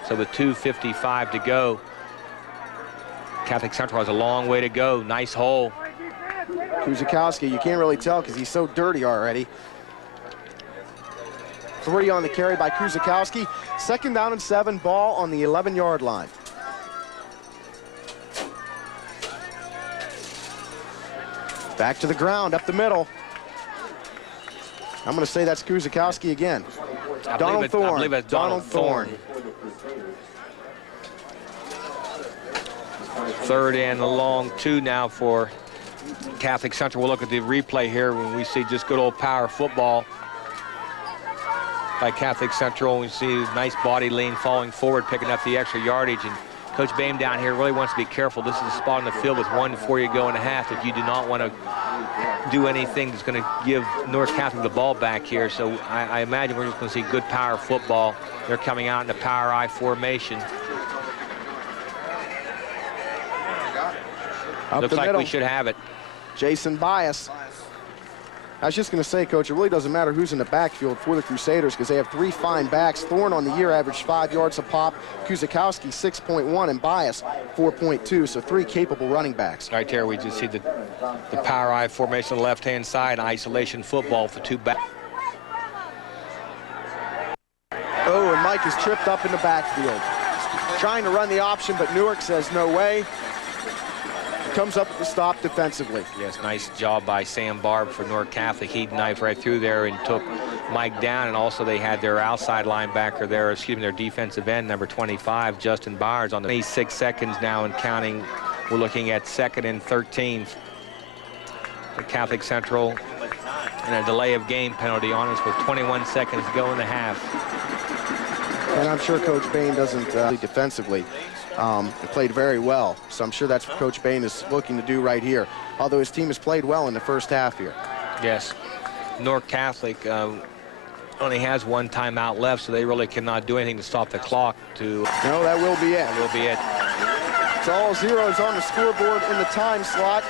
So with 2:55 to go, Catholic Central has a long way to go. Nice hole. Kuzikowski, you can't really tell because he's so dirty already. 3 on the carry by Kuzikowski. 2nd down and 7, ball on the 11-yard line. Back to the ground, up the middle. I'm going to say that's Kuzikowski again. Donald Thorn. I believe it's Donald Thorn. 3rd and a long 2 now for Catholic Central. We'll look at the replay here when we see just good old power football by Catholic Central. We see nice body lean, falling forward, picking up the extra yardage. And Coach Bahen down here really wants to be careful. This is a spot on the field with 1 before you go in a half. If you do not want to do anything that's going to give Newark Catholic the ball back here. So I imagine we're just going to see good power football. They're coming out in the power I formation. Looks like we should have it. Jason Bias. I was just going to say, Coach, it really doesn't matter who's in the backfield for the Crusaders because they have 3 fine backs. Thorn on the year averaged 5 yards a pop. Kuzikowski 6.1 and Bias 4.2. So 3 capable running backs. Right there, we just see the power I formation on the left-hand side, isolation football for 2 backs. Oh, and Mike is tripped up in the backfield. Trying to run the option, but Newark says no way. Comes up with the stop defensively. Yes, nice job by Sam Barb for Newark Catholic. He knifed right through there and took Mike down, and also they had their outside linebacker there, excuse me, their defensive end, number 25, Justin Byers, on the 26 seconds now and counting. We're looking at 2nd and 13 for Catholic Central, and a delay of game penalty on us with 21 seconds to go in the half. And I'm sure Coach Bahen doesn't defensively. They played very well, so I'm sure that's what Coach Bahen is looking to do right here, although his team has played well in the first half here. Yes. Newark Catholic only has 1 timeout left, so they really cannot do anything to stop the clock. No, that will be it. That will be it. It's all zeros on the scoreboard in the time slot.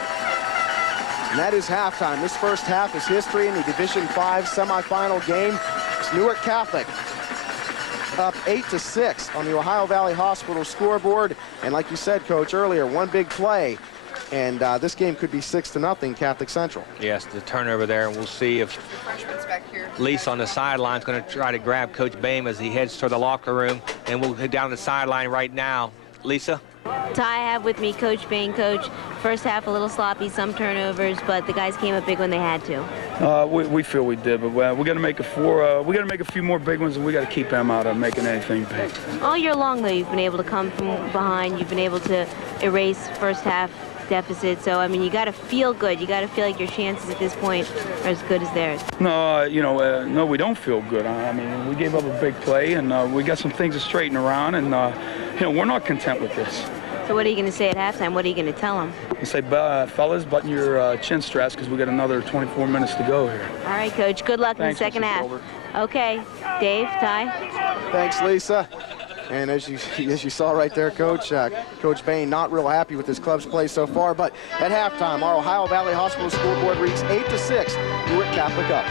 And that is halftime. This first half is history in the Division V semifinal game. It's Newark Catholic up 8-6 on the Ohio Valley Hospital scoreboard. And like you said, Coach, earlier, 1 big play. And this game could be 6-0 Catholic Central. Yes, the turnover there, and we'll see if Lisa on the sideline is going to try to grab Coach Bahen as he heads toward the locker room. And we'll head down the sideline right now. Lisa? Ty, I have with me Coach Bahen. Coach, first half a little sloppy, some turnovers, but the guys came up big when they had to. We feel we did, but we got to make we got to make a few more big ones, and we got to keep them out of making anything big. All year long, though, you've been able to come from behind. You've been able to erase first half deficit. So, I mean, you got to feel good. You got to feel like your chances at this point are as good as theirs. No, no, we don't feel good. I mean, we gave up a big play, and we got some things to straighten around, and we're not content with this. So what are you going to say at halftime? What are you going to tell them? I say, fellas, button your chin straps because we got another 24 minutes to go here. All right, Coach. Good luck Thanks, in the second Mr. half. Gilbert. Okay, Dave, Ty. Thanks, Lisa. And as you saw right there, Coach, Coach Bahen not real happy with his club's play so far. But at halftime, our Ohio Valley Hospital scoreboard reads 8-6. Newark Catholic up.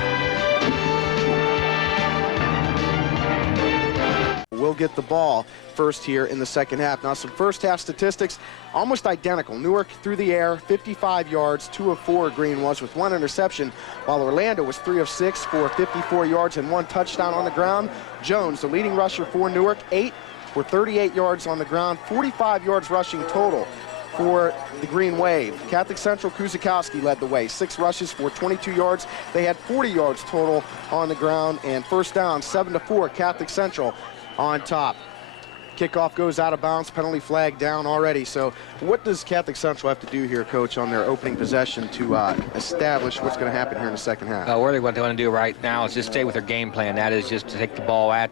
We'll get the ball first here in the second half. Now, some first half statistics almost identical. Newark through the air, 55 yards, 2 of 4 Green was with 1 interception, while Orlando was 3 of 6 for 54 yards and 1 touchdown on the ground. Jones, the leading rusher for Newark, 8 for 38 yards on the ground, 45 yards rushing total for the Green Wave. Catholic Central, Kuzikowski led the way, 6 rushes for 22 yards. They had 40 yards total on the ground, and first down, 7-4, Catholic Central on top. Kickoff goes out of bounds, penalty flag down already. So what does Catholic Central have to do here, Coach, on their opening possession to establish what's going to happen here in the second half? Really what they want to do right now is just stay with their game plan. That is just to take the ball at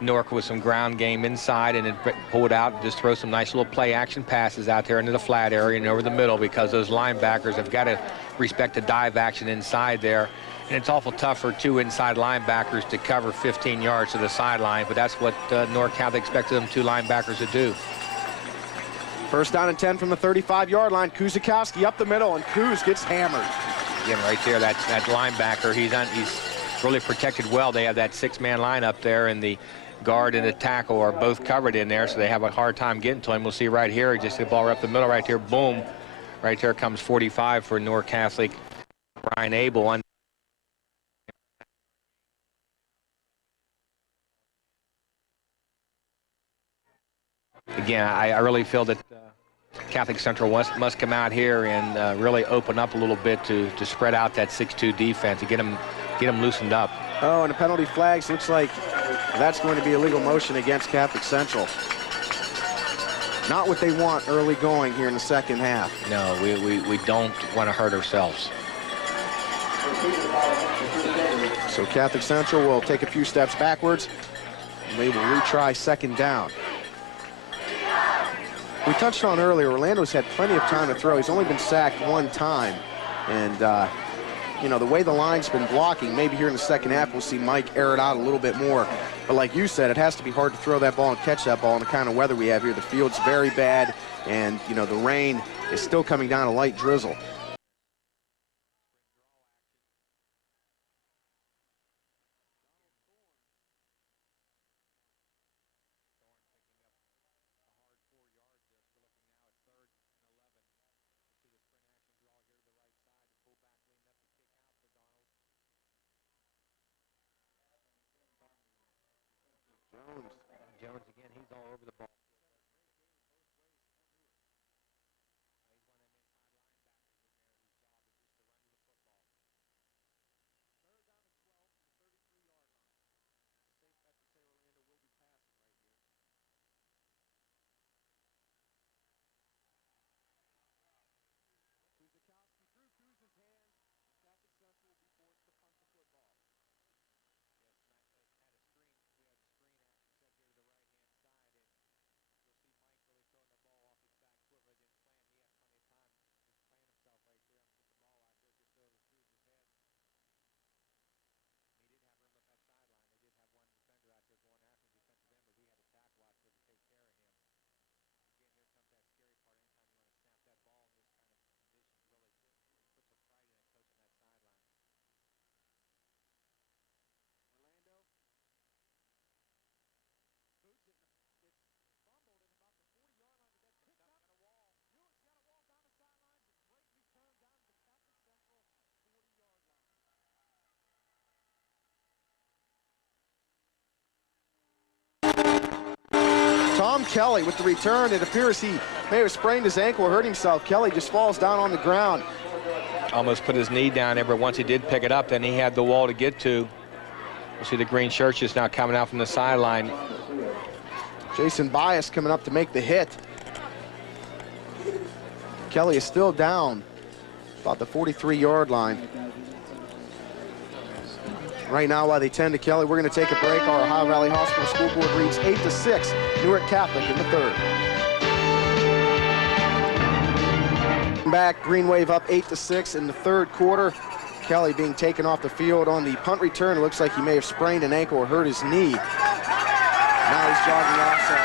Newark with some ground game inside and then pull it out and just throw some nice little play action passes out there into the flat area and over the middle, because those linebackers have got to respect the dive action inside there. And it's awful tough for 2 inside linebackers to cover 15 yards to the sideline, but that's what Newark Catholic expected them 2 linebackers to do. First down and 10 from the 35-yard line. Kuzikowski up the middle, and Kuz gets hammered. Again, right there, that linebacker, he's really protected well. They have that 6-man line up there, and the guard and the tackle are both covered in there, so they have a hard time getting to him. We'll see right here, just the ball right up the middle right here, boom. Right there comes 45 for Newark Catholic, Brian Abel. Again, I really feel that Catholic Central must come out here and really open up a little bit to spread out that 6-2 defense, to get them loosened up. Oh, and the penalty flags, looks like that's going to be illegal motion against Catholic Central. Not what they want early going here in the second half. No, we don't want to hurt ourselves. So Catholic Central will take a few steps backwards, and they will retry second down. We touched on earlier, Orlando's had plenty of time to throw. He's only been sacked one time. And, you know, the way the line's been blocking, maybe here in the second half we'll see Mike air it out a little bit more. But like you said, it has to be hard to throw that ball and catch that ball in the kind of weather we have here. The field's very bad, and, you know, the rain is still coming down, a light drizzle. Jones again, he's all over the ball. Tom Kelly with the return. It appears he may have sprained his ankle or hurt himself. Kelly just falls down on the ground. Almost put his knee down there, but once he did pick it up, then he had the wall to get to. We'll see the green shirt just now coming out from the sideline. Jason Bias coming up to make the hit. Kelly is still down about the 43-yard line. Right now, while they tend to Kelly, we're going to take a break. Our Ohio Valley Hospital School Board reads 8-6, Newark Catholic in the third. Back, Green Wave up 8-6 in the third quarter. Kelly being taken off the field on the punt return. It looks like he may have sprained an ankle or hurt his knee. Now he's jogging off, so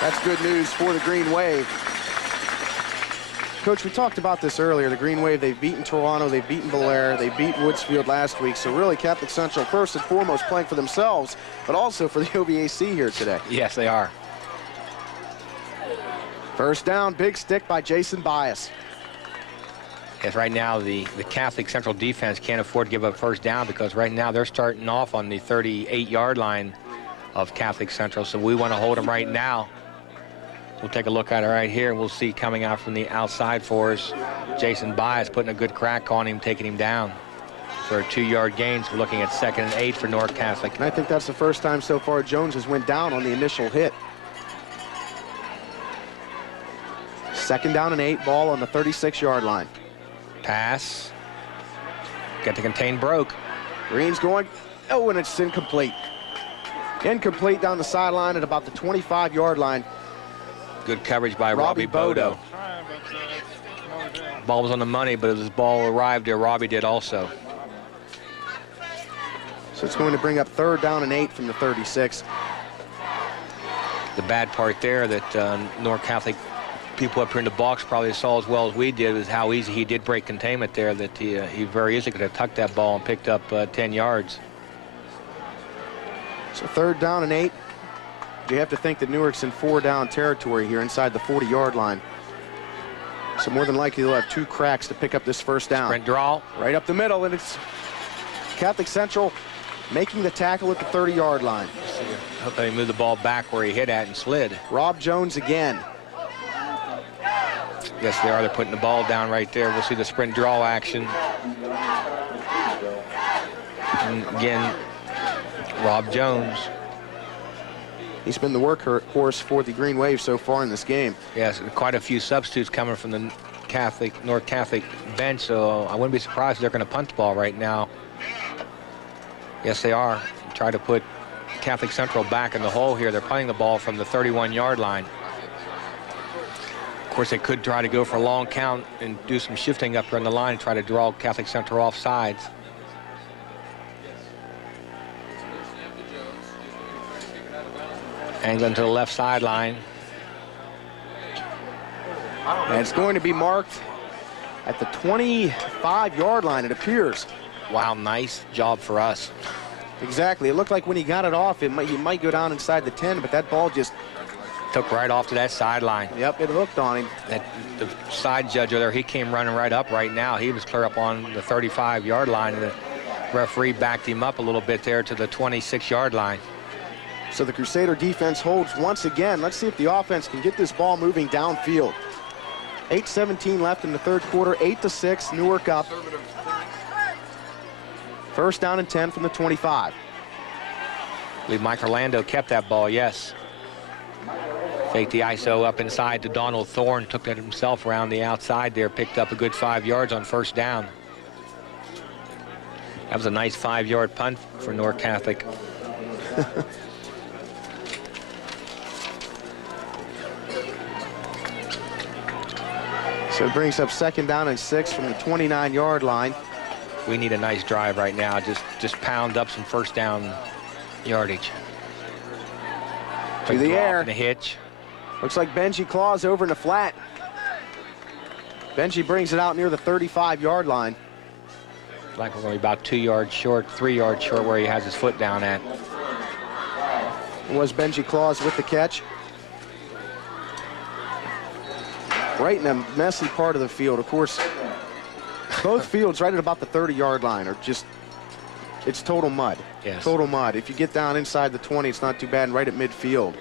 that's good news for the Green Wave. Coach, we talked about this earlier. The Green Wave, they've beaten Toronto, they've beaten Belair, they beat Woodsfield last week. So really, Catholic Central, first and foremost, playing for themselves, but also for the OVAC here today. Yes, they are. First down, big stick by Jason Bias. Yes, right now, the Catholic Central defense can't afford to give up first down, because right now they're starting off on the 38-yard line of Catholic Central. So we want to hold them right now. We'll take a look at it right here, and we'll see coming out from the outside for us, Jason Bias putting a good crack on him, taking him down for a 2-yard gain. So we're looking at 2nd and 8 for Newark Catholic. And I think that's the first time so far Jones has went down on the initial hit. 2nd down and 8, ball on the 36-yard line. Pass. Got to contain, broke. Green's going, oh, and it's incomplete. Incomplete down the sideline at about the 25-yard line. Good coverage by Robbie Bodo. Ball was on the money, but as his ball arrived there, Robbie did also. So it's going to bring up 3rd down and 8 from the 36. The bad part there that Newark Catholic people up here in the box probably saw as well as we did is how easy he did break containment there, that he very easily could have tucked that ball and picked up 10 yards. So 3rd down and 8. You have to think that Newark's in 4-down territory here inside the 40-yard line. So more than likely they'll have 2 cracks to pick up this 1st down. Sprint draw. Right up the middle, and it's Catholic Central making the tackle at the 30-yard line. Hope they move the ball back where he hit at and slid. Rob Jones again. Yes, they are. They're putting the ball down right there. We'll see the sprint draw action. And again, Rob Jones. He's been the workhorse for the Green Wave so far in this game. Yes, quite a few substitutes coming from the North Catholic bench, so I wouldn't be surprised if they're going to punt the ball right now. Yes, they are. Try to put Catholic Central back in the hole here. They're punting the ball from the 31-yard line. Of course, they could try to go for a long count and do some shifting up here on the line and try to draw Catholic Central off sides. Angling to the left sideline. And it's going to be marked at the 25-yard line, it appears. Wow, nice job for us. Exactly. It looked like when he got it off, he might go down inside the 10, but that ball just took right off to that sideline. Yep, it hooked on him. The side judge over there, he came running right up right now. He was clear up on the 35-yard line, and the referee backed him up a little bit there to the 26-yard line. So the Crusader defense holds once again. Let's see if the offense can get this ball moving downfield. 8:17 left in the 3rd quarter, 8-6, Newark up. 1st down and 10 from the 25. I believe Mike Orlando kept that ball, yes. Faked the ISO up inside to Donald Thorn, took that himself around the outside there, picked up a good 5 yards on 1st down. That was a nice 5-yard punt for Newark Catholic. So it brings up 2nd down and 6 from the 29-yard line. We need a nice drive right now. Just pound up some 1st down yardage. To the air. And a hitch. Looks like Benji claws over in the flat. Benji brings it out near the 35-yard line. Like we're going to be about 2 yards short, 3 yards short where he has his foot down at. Was Benji Claus with the catch? Right in a messy part of the field. Of course, both fields right at about the 30-yard line are just, it's total mud. Yes. Total mud. If you get down inside the 20, it's not too bad, and right at midfield.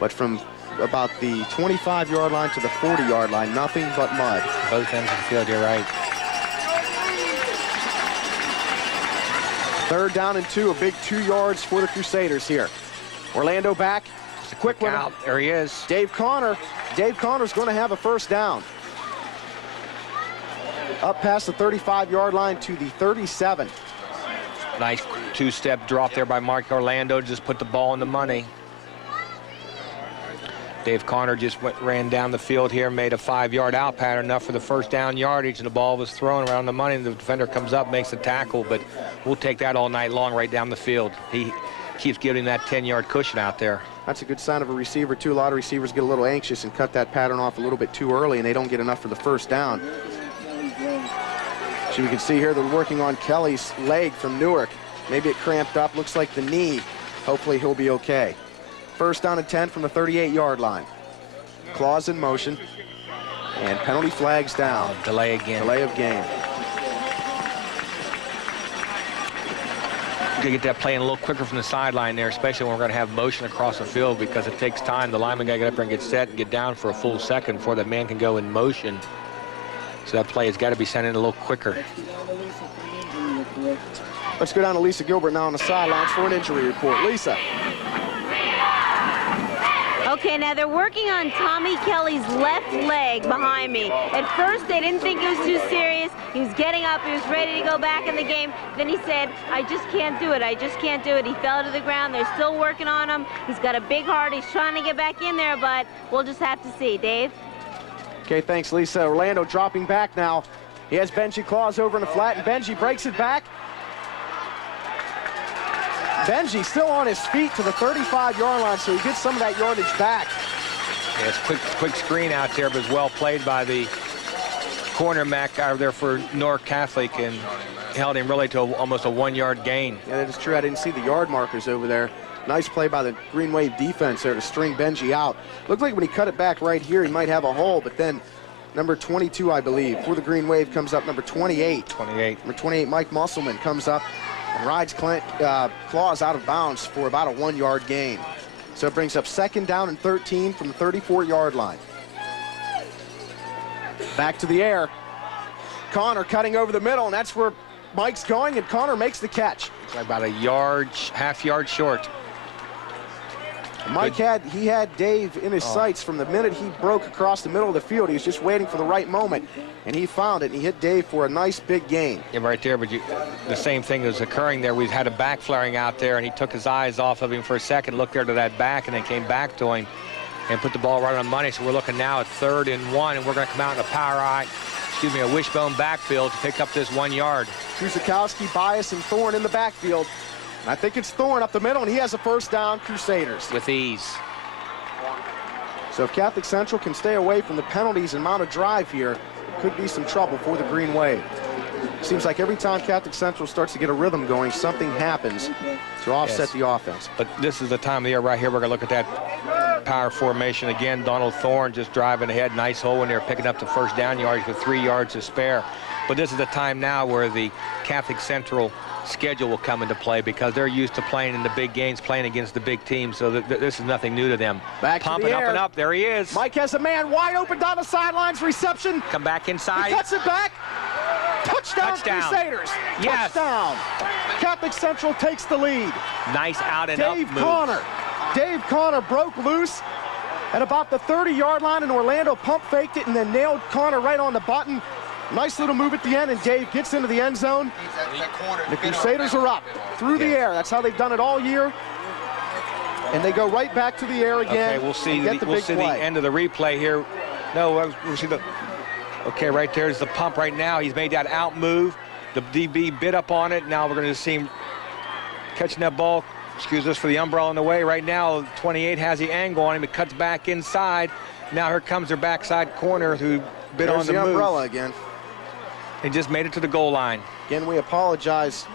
But from about the 25-yard line to the 40-yard line, nothing but mud. Both ends of the field, you're right. 3rd down and 2, a big 2 yards for the Crusaders here. Orlando back. Just a quick one. Out. There he is. Dave Connor. Dave Connor's going to have a 1st down. Up past the 35-yard line to the 37. Nice 2-step drop there by Mark Orlando. Just put the ball in the money. Dave Connor just ran down the field here, made a 5-yard out pattern, enough for the 1st down yardage, and the ball was thrown around the money, and the defender comes up, makes a tackle, but we'll take that all night long right down the field. He keeps giving that 10-yard cushion out there. That's a good sign of a receiver, too. A lot of receivers get a little anxious and cut that pattern off a little bit too early, and they don't get enough for the 1st down. So we can see here they're working on Kelly's leg from Newark. Maybe it cramped up. Looks like the knee. Hopefully he'll be okay. 1st down and 10 from the 38-yard line. Claws in motion. And penalty flags down. Delay again. Delay of game. To get that play in a little quicker from the sideline there, especially when we're going to have motion across the field, because it takes time. The lineman got to get up there and get set and get down for a full second before that man can go in motion. So that play has got to be sent in a little quicker. Let's go down to Lisa Gilbert now on the sidelines for an injury report. Lisa. Okay, now they're working on Tommy Kelly's left leg behind me. At first, they didn't think it was too serious. He was getting up. He was ready to go back in the game. Then he said, I just can't do it. I just can't do it. He fell to the ground. They're still working on him. He's got a big heart. He's trying to get back in there, but we'll just have to see. Dave? Okay, thanks, Lisa. Orlando dropping back now. He has Benji Claus over in the flat, and Benji breaks it back. Benji still on his feet to the 35-yard line, so he gets some of that yardage back. Yes, quick screen out there, but well played by the cornerback out there for Newark Catholic, and held him really to almost a 1-yard gain. Yeah, that is true. I didn't see the yard markers over there. Nice play by the Green Wave defense there to string Benji out. Looked like when he cut it back right here, he might have a hole, but then number 22, I believe, for the Green Wave comes up number 28. 28. Number 28, Mike Musselman, comes up and rides Claus out of bounds for about a 1-yard gain. So it brings up 2nd down and 13 from the 34-yard line. Back to the air. Connor cutting over the middle, and that's where Mike's going, and Connor makes the catch. About a yard, half-yard short. Mike had Dave in his sights from the minute he broke across the middle of the field. He was just waiting for the right moment, and he found it, and he hit Dave for a nice big gain. Yeah, right there, but the same thing was occurring there. We had a back flaring out there, and he took his eyes off of him for a second, looked there to that back, and then came back to him and put the ball right on the money. So we're looking now at 3rd and 1, and we're going to come out in a wishbone backfield to pick up this 1 yard. Kuzakowski, Bias, and Thorn in the backfield. And I think it's Thorn up the middle, and he has a 1st down. Crusaders with ease. So if Catholic Central can stay away from the penalties and mount a drive here, it could be some trouble for the Green Wave. Seems like every time Catholic Central starts to get a rhythm going, something happens to offset the offense. But this is the time of the year right here. We're going to look at that power formation again. Donald Thorn just driving ahead. Nice hole in there, picking up the 1st down yards with 3 yards to spare. But this is the time now where the Catholic Central schedule will come into play, because they're used to playing in the big games, playing against the big teams, so this is nothing new to them. Back pumping to the up air. And up. There he is. Mike has a man wide open down the sidelines. Reception. Come back inside. He cuts it back. Touchdown. Crusaders. Yes. Touchdown. Catholic Central takes the lead. Nice out and up move. Dave Connor broke loose at about the 30-yard line, and Orlando pump faked it and then nailed Connor right on the button. Nice little move at the end, and Dave gets into the end zone. The Crusaders are up through the air. That's how they've done it all year. And they go right back to the air again. Okay, we'll see the end of the replay here. No, we'll see the... Okay, right there's the pump right now. He's made that out move. The DB bit up on it. Now we're going to see him catching that ball. Excuse us for the umbrella in the way. Right now, 28 has the angle on him. It cuts back inside. Now here comes their backside corner who bit on the move. Umbrella again. He just made it to the goal line. Again, we apologize.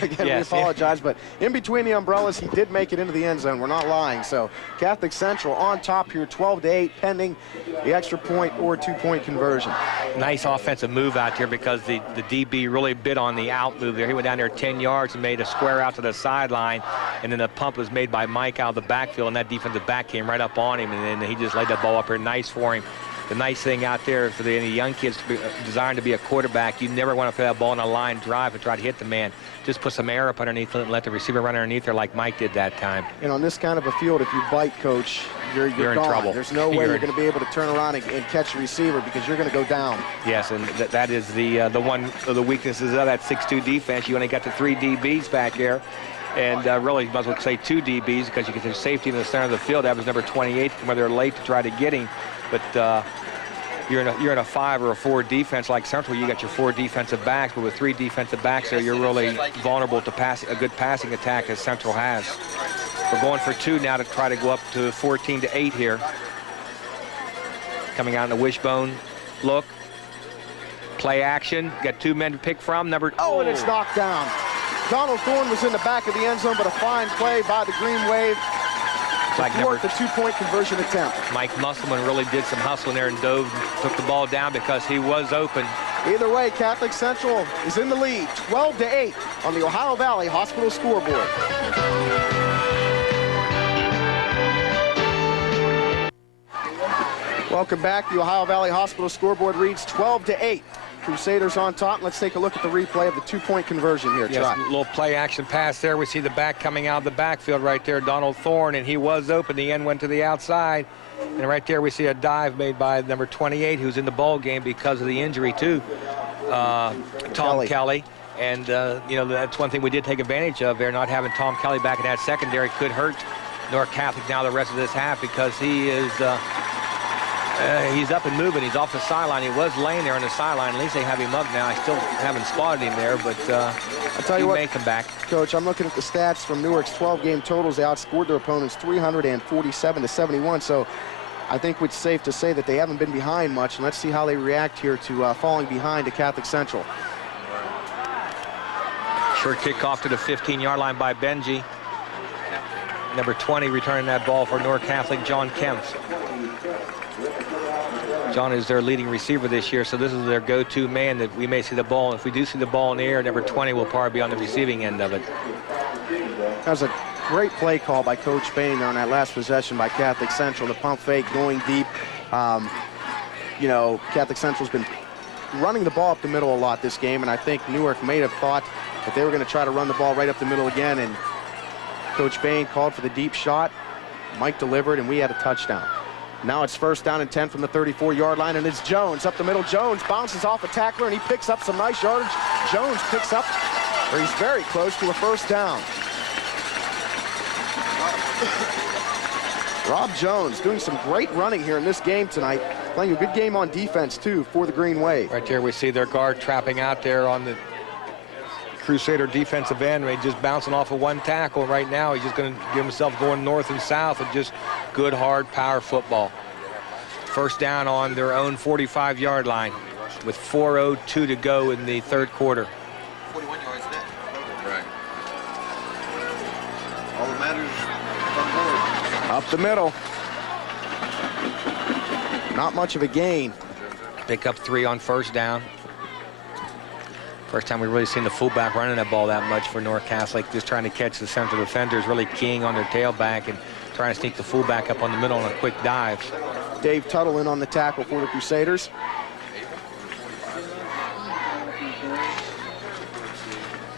We apologize, but in between the umbrellas, he did make it into the end zone. We're not lying. So Catholic Central on top here, 12-8, pending the extra point or 2-point conversion. Nice offensive move out there, because the DB really bit on the out move there. He went down there 10 yards and made a square out to the sideline, and then the pump was made by Mike out of the backfield, and that defensive back came right up on him, and then he just laid that ball up here nice for him. The nice thing out there for any young kids desiring to be a quarterback, you never want to put that ball on a line drive and try to hit the man. Just put some air up underneath it and let the receiver run underneath there like Mike did that time. And on this kind of a field, if you bite, Coach, you're in gone. trouble. There's no way you're going to be able to turn around and catch a receiver, because you're going to go down. Yes, and that is the one of the weaknesses of that 6'2 defense. You only got the 3 DBs back there. And really, you might as well say 2 DBs, because you get the safety in the center of the field. That was number 28, where they're late to try to get him. But you're in a 5 or a 4 defense like Central. You got your 4 defensive backs, but with 3 defensive backs there, you're really vulnerable to a good passing attack, as Central has. We're going for 2 now to try to go up to 14-8 here. Coming out in the wishbone look. Play action. Got 2 men to pick from. And it's knocked down. Donald Thorn was in the back of the end zone, but a fine play by the Green Wave to thwart the 2-point conversion attempt. Mike Musselman really did some hustling there and dove and took the ball down, because he was open. Either way, Catholic Central is in the lead, 12-8 on the Ohio Valley Hospital scoreboard. Welcome back. The Ohio Valley Hospital scoreboard reads 12-8. Crusaders on top. Let's take a look at the replay of the 2-point conversion here. Yes, a little play action pass there. We see the back coming out of the backfield right there, Donald Thorn, and he was open. The end went to the outside. And right there we see a dive made by number 28, who's in the ball game because of the injury to Tom Kelly. And, you know, that's one thing we did take advantage of there. Not having Tom Kelly back in that secondary could hurt Newark Catholic now the rest of this half, because he is He's up and moving. He's off the sideline. He was laying there on the sideline. At least they have him up now. I still haven't spotted him there, but I'll tell you what, may come back. Coach, I'm looking at the stats from Newark's 12-game totals. They outscored their opponents 347-71. So I think it's safe to say that they haven't been behind much. And let's see how they react here to falling behind to Catholic Central. Short kickoff to the 15-yard line by Benji. Number 20 returning that ball for Newark Catholic, Jon Kempf. Jon is their leading receiver this year, so this is their go-to man that we may see the ball. If we do see the ball in the air, number 20 will probably be on the receiving end of it. That was a great play call by Coach Bahen on that last possession by Catholic Central. The pump fake going deep. You know, Catholic Central's been running the ball up the middle a lot this game, and I think Newark may have thought that they were going to try to run the ball right up the middle again, and Coach Bahen called for the deep shot. Mike delivered, and we had a touchdown. Now it's 1st down and 10 from the 34-yard line, and it's Jones up the middle. Jones bounces off a tackler, and he picks up some nice yardage. Jones picks up, or he's very close to a 1st down. Rob Jones doing some great running here in this game tonight. Playing a good game on defense, too, for the Green Wave. Right there, we see their guard trapping out there on the Crusader defensive end. He's just bouncing off of one tackle. Right now, he's just going to give himself going north and south of just good, hard power football. 1st down on their own 45-yard line with 4:02 to go in the 3rd quarter. 41 yards net. Right. All that matters is Up the middle. Not much of a gain. Pick up 3 on 1st down. First time we've really seen the fullback running that ball that much for Newark Catholic, just trying to catch the central defenders, really keying on their tailback and trying to sneak the fullback up on the middle on a quick dive. Dave Tuttle in on the tackle for the Crusaders.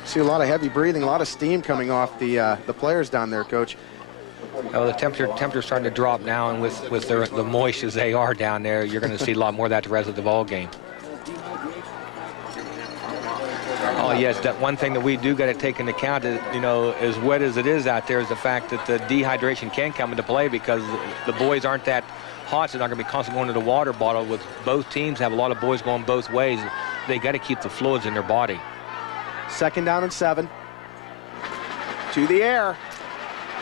See a lot of heavy breathing, a lot of steam coming off the players down there, Coach. Oh, the temperature's starting to drop now, and with the moist as they are down there, you're going to see a lot more of that the rest of the ball game. Oh, yes, that one thing that we do got to take into account is, you know, as wet as it is out there, is the fact that the dehydration can come into play because the boys aren't that hot, so they're not going to be constantly going to the water bottle. With both teams have a lot of boys going both ways. They got to keep the fluids in their body. 2nd down and 7. To the air.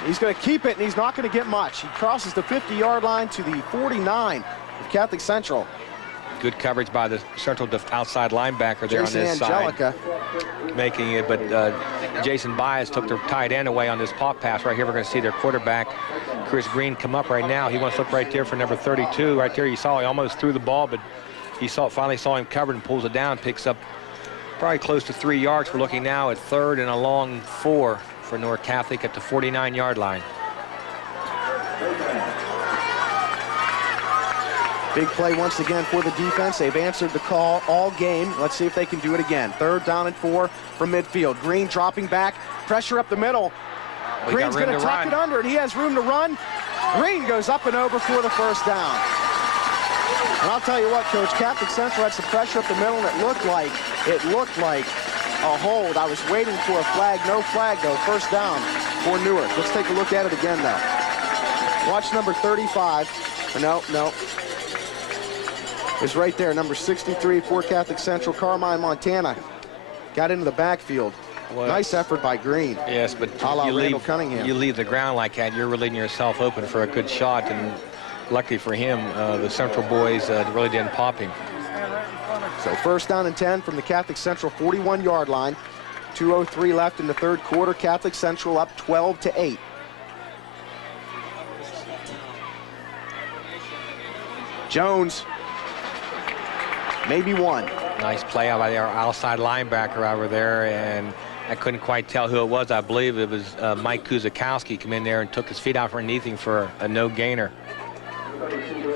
He's going to keep it, and he's not going to get much. He crosses the 50-yard line to the 49 of Catholic Central. Good coverage by the central outside linebacker there Jason on this Angelica side. Making it, but Jason Baez took their tight end away on this pop pass. Right here, we're going to see their quarterback, Chris Green, come up right now. He wants to look right there for number 32. Right there, you saw he almost threw the ball, but he finally saw him covered and pulls it down, picks up probably close to 3 yards. We're looking now at 3rd and a long 4 for Newark Catholic at the 49-yard line. Big play once again for the defense. They've answered the call all game. Let's see if they can do it again. 3rd down and 4 from midfield. Green dropping back. Pressure up the middle. Green's going to tuck it under, and he has room to run. Green goes up and over for the 1st down. And I'll tell you what, Coach, Catholic Central had some pressure up the middle, and it looked like a hold. I was waiting for a flag. No flag, though. 1st down for Newark. Let's take a look at it again, though. Watch number 35. No. Is right there, number 63 for Catholic Central, Carmine Montana. Got into the backfield. Well, nice effort by Green. Yes, but you leave the ground like that, you're leaving yourself open for a good shot, and luckily for him, the Central boys really didn't pop him. So 1st down and 10 from the Catholic Central 41-yard line. 2:03 left in the 3rd quarter. Catholic Central up 12-8. Jones. Maybe 1. Nice play out by our outside linebacker over there, and I couldn't quite tell who it was. I believe it was Mike Kuzakowski come in there and took his feet out from underneath him for a no-gainer.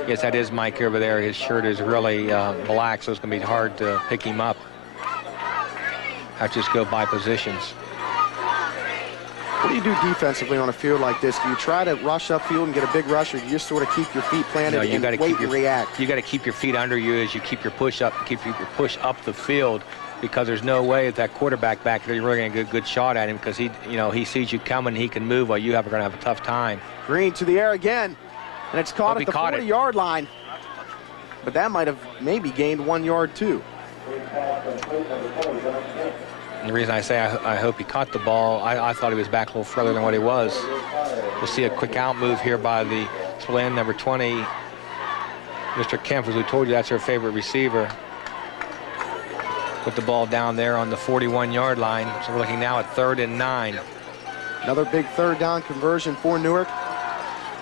Yes, that is Mike over there. His shirt is really black, so it's going to be hard to pick him up. I just go by positions. What do you do defensively on a field like this? Do you try to rush upfield and get a big rush, or do you just sort of keep your feet planted and wait and react? You got to keep your feet under you as you keep your push up up the field, because there's no way that quarterback back there, you're really going to get a good shot at him, because he sees you coming, he can move while you are going to have a tough time. Green to the air again, and it's caught at the 40-yard line. but that might have maybe gained 1 yard too. And the reason I say I hope he caught the ball, I thought he was back a little further than what he was. We'll see a quick out move here by the end, number 20, Mr. Kempf, as we told you, that's our favorite receiver. Put the ball down there on the 41-yard line. So we're looking now at 3rd and 9. Another big third down conversion for Newark.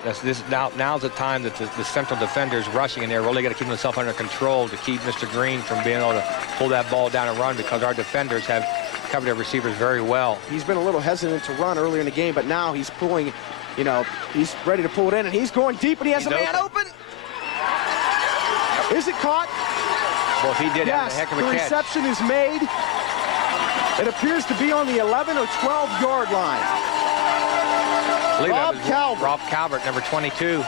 Now's the time that the central defenders rushing in there really got to keep themselves under control to keep Mr. Green from being able to pull that ball down and run, because our defenders have covered their receivers very well. He's been a little hesitant to run earlier in the game, but now he's pulling, you know, he's ready to pull it in, and he's going deep, and he has a man open. Is it caught? Well, if he did have a heck of a catch. The reception is made. It appears to be on the 11 or 12-yard line. Rob Calvert, number 22.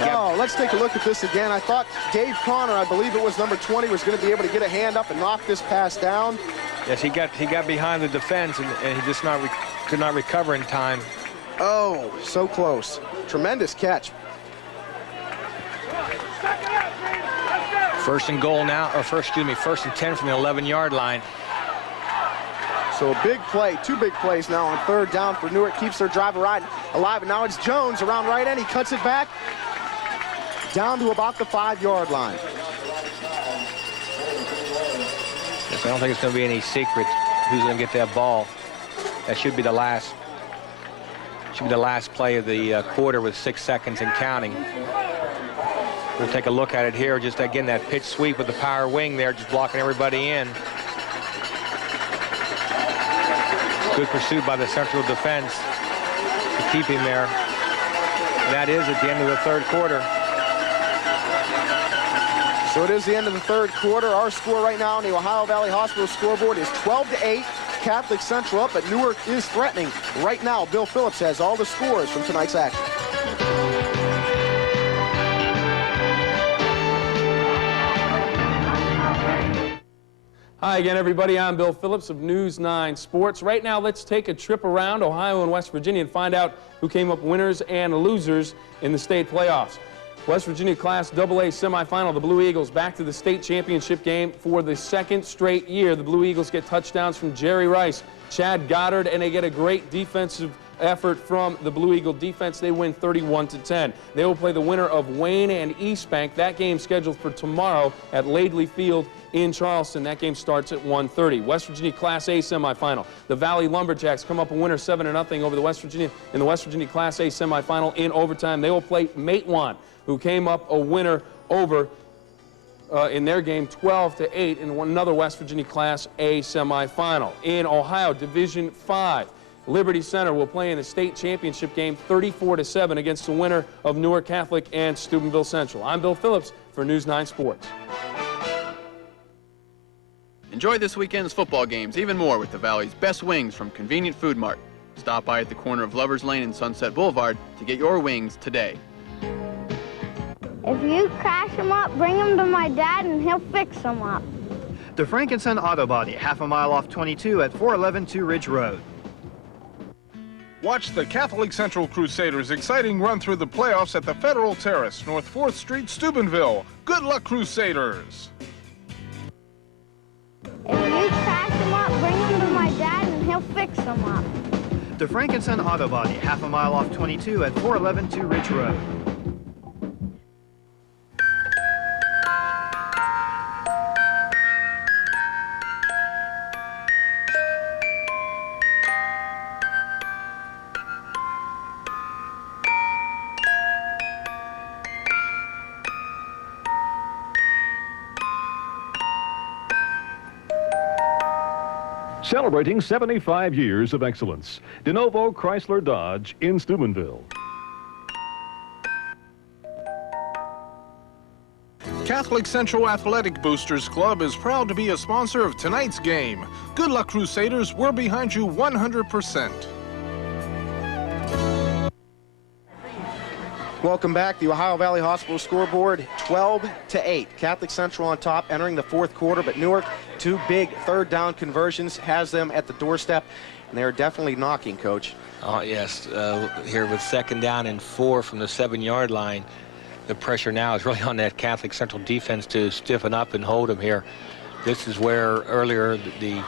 Oh, let's take a look at this again. I thought Dave Connor, I believe it was number 20, was going to be able to get a hand up and knock this pass down. Yes, he got behind the defense, and he just could not recover in time. Oh, so close. Tremendous catch. First and goal now, or first and 10 from the 11-yard line. So a big play, 2 big plays now on 3rd down for Newark, keeps their drive alive, and now it's Jones around right end. He cuts it back down to about the 5-yard line. Yes, I don't think it's going to be any secret who's going to get that ball. That should be the last play of the quarter with 6 seconds and counting. We'll take a look at it here. Just again, that pitch sweep with the power wing there, just blocking everybody in. Good pursuit by the central defense to keep him there. And that is at the end of the 3rd quarter. So it is the end of the 3rd quarter. Our score right now on the Ohio Valley Hospital scoreboard is 12-8. Catholic Central up, but Newark is threatening. Right now, Bill Phillips has all the scores from tonight's action. Hi again, everybody. I'm Bill Phillips of News 9 Sports. Right now, let's take a trip around Ohio and West Virginia and find out who came up winners and losers in the state playoffs. West Virginia Class AA semifinal, the Blue Eagles back to the state championship game for the 2nd straight year. The Blue Eagles get touchdowns from Jerry Rice, Chad Goddard, and they get a great defensive effort from the Blue Eagle defense. They win 31-10. They will play the winner of Wayne and East Bank. That game scheduled for tomorrow at Laidley Field in Charleston. That game starts at 1:30. West Virginia Class A semifinal. The Valley Lumberjacks come up a winner 7-0 over the West Virginia in the West Virginia Class A semifinal in overtime. They will play Matewan, who came up a winner over in their game 12-8 in another West Virginia Class A semifinal. In Ohio Division 5, Liberty Center will play in the state championship game 34-7 against the winner of Newark Catholic and Steubenville Central. I'm Bill Phillips for News 9 Sports. Enjoy this weekend's football games even more with the Valley's best wings from Convenient Food Mart. Stop by at the corner of Lovers Lane and Sunset Boulevard to get your wings today. If you crash them up, bring them to my dad and he'll fix them up. The Frankenson Auto Body, half a mile off 22 at 411 Two Ridge Road. Watch the Catholic Central Crusaders' exciting run through the playoffs at the Federal Terrace, North 4th Street, Steubenville. Good luck, Crusaders! If you crash them up, bring them to my dad and he'll fix them up. The Frankenson Auto Body, half a mile off 22 at 411 Two Ridge Road. Celebrating 75 years of excellence. De Novo Chrysler Dodge in Steubenville. Catholic Central Athletic Boosters Club is proud to be a sponsor of tonight's game. Good luck, Crusaders. We're behind you 100%. Welcome back. The Ohio Valley Hospital scoreboard 12-8. Catholic Central on top entering the 4th quarter, but Newark, 2 big 3rd down conversions, has them at the doorstep, and they're definitely knocking, Coach. Oh, yes. Here with 2nd down and 4 from the 7-yard line. the pressure now is really on that Catholic Central defense to stiffen up and hold them here. This is where earlier the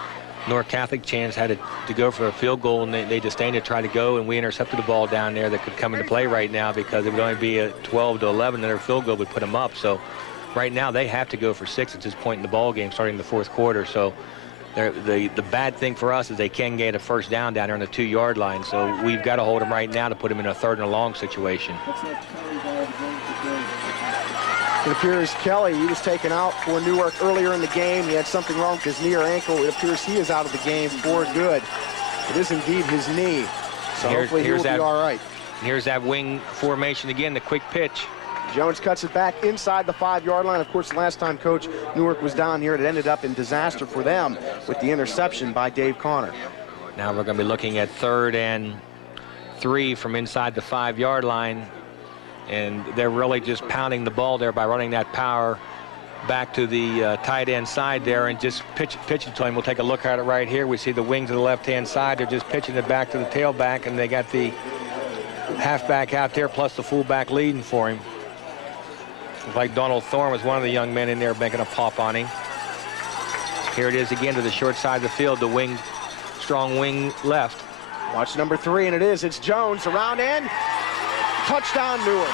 Newark Catholic chance had to go for a field goal, and they disdained to try to go, and we intercepted the ball down there that could come into play right now because it would only be a 12-11, and their field goal would put them up. So right now they have to go for 6 at this point in the ball game, starting the fourth quarter. So the bad thing for us is they can get a first down there on the 2-yard line. So we've got to hold them right now to put them in a 3rd and long situation. It appears Kelly, he was taken out for Newark earlier in the game. He had something wrong with his knee or ankle. It appears he is out of the game for good. It is indeed his knee. So hopefully he will be all right. Here's that wing formation again, the quick pitch. Jones cuts it back inside the 5-yard line. Of course, the last time Coach Newark was down here, it ended up in disaster for them with the interception by Dave Connor. Now we're going to be looking at 3rd and 3 from inside the 5-yard line. And they're really just pounding the ball there by running that power back to the tight end side there and just pitch it to him. We'll take a look at it right here. We see the wing to the left-hand side. They're just pitching it back to the tailback, and they got the halfback out there plus the fullback leading for him. Looks like Donald Thorn was one of the young men in there making a pop on him. Here it is again to the short side of the field, the wing, strong wing left. Watch number 3, and it is. It's Jones around in. Touchdown, Newark.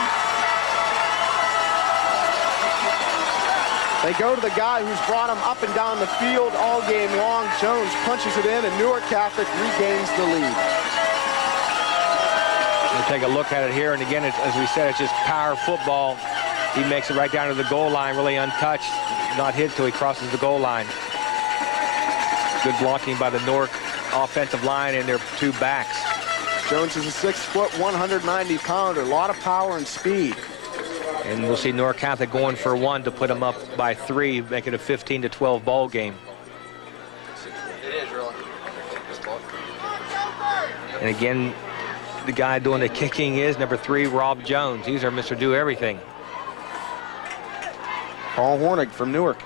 They go to the guy who's brought him up and down the field all game long. Jones punches it in, and Newark Catholic regains the lead. We'll take a look at it here, and again, as we said, it's just power football. He makes it right down to the goal line, really untouched, not hit till he crosses the goal line. Good blocking by the Newark offensive line and their 2 backs. Jones is a 6-foot, 190-pounder, a lot of power and speed. And we'll see Newark Catholic going for 1 to put them up by 3, make it a 15-12 ball game. It is really. And again, the guy doing the kicking is number 3, Rob Jones. He's our Mr. Do Everything. Paul Hornig from Newark.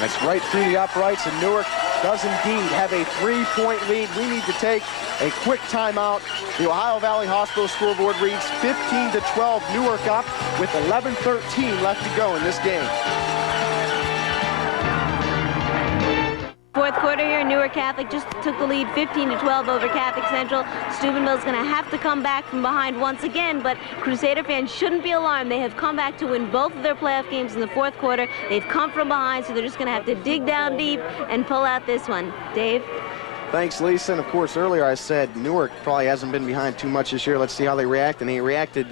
That's right through the uprights, and Newark does indeed have a 3-point lead. We need to take a quick timeout. The Ohio Valley Hospital scoreboard reads 15-12, Newark up with 11:13 left to go in this game. Fourth quarter here, Newark Catholic just took the lead 15-12 over Catholic Central. Steubenville's going to have to come back from behind once again, but Crusader fans shouldn't be alarmed. They have come back to win both of their playoff games in the fourth quarter. They've come from behind, so they're just going to have to dig down deep and pull out this one. Dave? Thanks, Lisa. And of course, earlier I said Newark probably hasn't been behind too much this year. Let's see how they react, and they reacted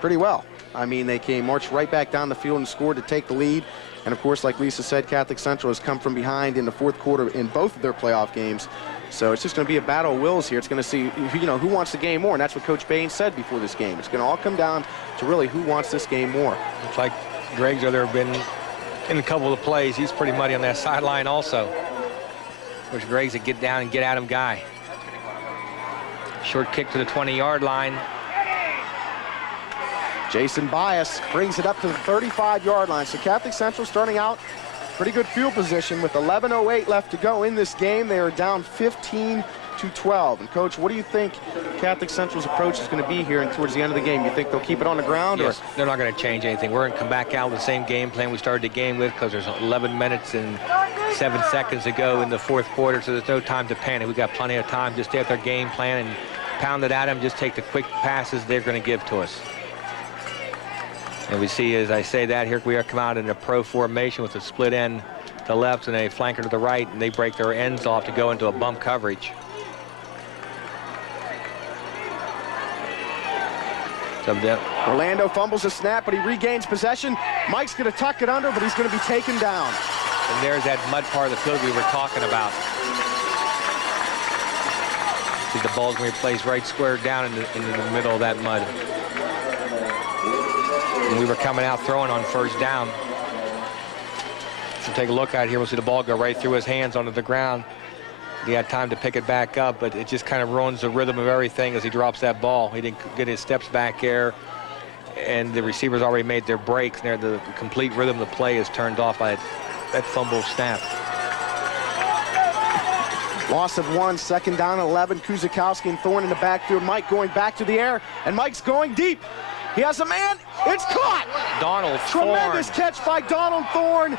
pretty well. I mean, they marched right back down the field and scored to take the lead. And of course, like Lisa said, Catholic Central has come from behind in the fourth quarter in both of their playoff games. So it's just going to be a battle of wills here. It's going to see, who wants the game more. And that's what Coach Bahen said before this game. It's going to all come down to really who wants this game more. Looks like Gregg's there been in a couple of the plays. He's pretty muddy on that sideline also. Which Gregg's a get down and get at him guy. Short kick to the 20-yard line. Jason Bias brings it up to the 35-yard line. So Catholic Central starting out pretty good field position with 11:08 left to go in this game. They are down 15-12. And Coach, what do you think Catholic Central's approach is going to be here and towards the end of the game? You think they'll keep it on the ground? Yes, or? They're not going to change anything. We're going to come back out with the same game plan we started the game with because there's 11 minutes and 7 seconds to go in the fourth quarter, so there's no time to panic. We've got plenty of time. Just stay at their game plan and pound it at them. Just take the quick passes they're going to give to us. And we see, as I say that, here we are come out in a pro formation with a split end to the left and a flanker to the right, and they break their ends off to go into a bump coverage. Orlando fumbles a snap, but he regains possession. Mike's going to tuck it under, but he's going to be taken down. And there's that mud part of the field we were talking about. See, the ball's going to be placed right square down in the middle of that mud. And we were coming out throwing on first down. So take a look at it here. We'll see the ball go right through his hands onto the ground. He had time to pick it back up, but it just kind of ruins the rhythm of everything as he drops that ball. He didn't get his steps back there, and the receivers already made their breaks. There, the complete rhythm of the play is turned off by that fumble snap. Loss of 1, second down and 11. Kuzikowski and Thorn in the backfield. Mike going back to the air, and Mike's going deep. He has a man. It's caught. Donald Tremendous Thorn. catch by Donald Thorn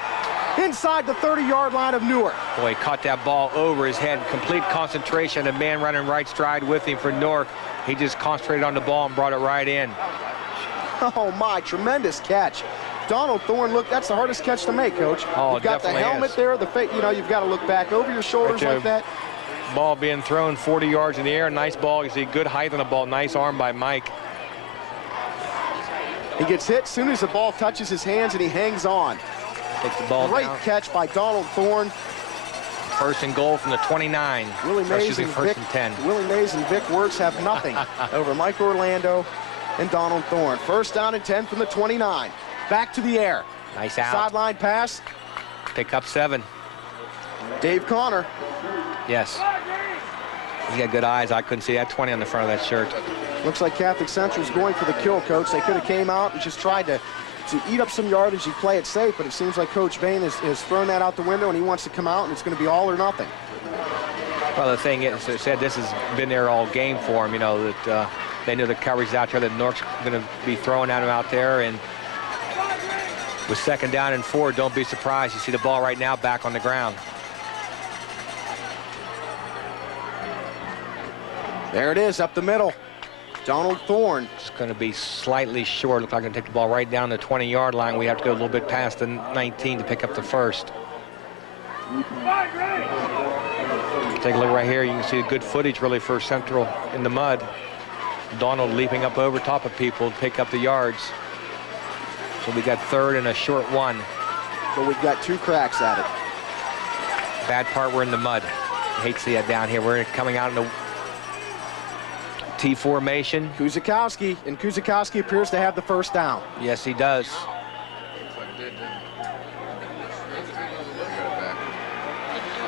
inside the 30-yard line of Newark. Boy, he caught that ball over his head. Complete concentration. A man running right stride with him for Newark. He just concentrated on the ball and brought it right in. Oh, my, tremendous catch. Donald Thorn, look, that's the hardest catch to make, Coach. Oh, you've got the helmet is. there, the you've got to look back over your shoulders like that. Ball being thrown 40 yards in the air. Nice ball. You see good height on the ball. Nice arm by Mike. He gets hit as soon as the ball touches his hands, and he hangs on. Takes the ball Great down. catch by Donald Thorn. First and goal from the 29. Willie Mays and first Vic, and 10. Willie Mays and Vic Wirtz have nothing over Mike Orlando and Donald Thorn. First down and 10 from the 29. Back to the air. Nice out. Sideline pass. Pick up 7. Dave Connor. Yes. He's got good eyes. I couldn't see that 20 on the front of that shirt. Looks like Catholic Central's going for the kill, Coach. They could have came out and just tried to eat up some yardage and play it safe, but it seems like Coach Bahen has thrown that out the window, and he wants to come out, and it's going to be all or nothing. Well, the thing is, they said this has been there all game for him, you know, that they knew the coverage out there that Newark's going to be throwing at him out there, and with second down and 4, don't be surprised. You see the ball right now back on the ground. There it is, up the middle. Donald Thorn. It's going to be slightly short. Looks like I'm going to take the ball right down the 20-yard line. We have to go a little bit past the 19 to pick up the first. Take a look right here. You can see good footage really for Central in the mud. Donald leaping up over top of people to pick up the yards. So we got third and a short 1. But we've got 2 cracks at it. Bad part, we're in the mud. I hate to see that down here. We're coming out in the T formation. Kuzikowski appears to have the first down. Yes, he does.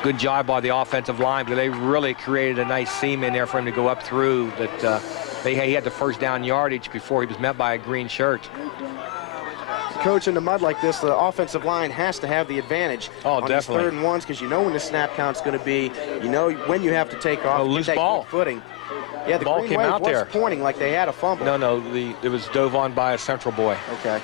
Good job by the offensive line, because they really created a nice seam in there for him to go up through. That he had the first down yardage before he was met by a green shirt. Coach, in the mud like this, the offensive line has to have the advantage on these 3rd and 1s, because you know when the snap count's going to be, you know when you have to take off. A loose ball. Footing. Yeah, the ball green came wave out was there. pointing like they had a fumble. No, it was dove on by a Central boy. Okay.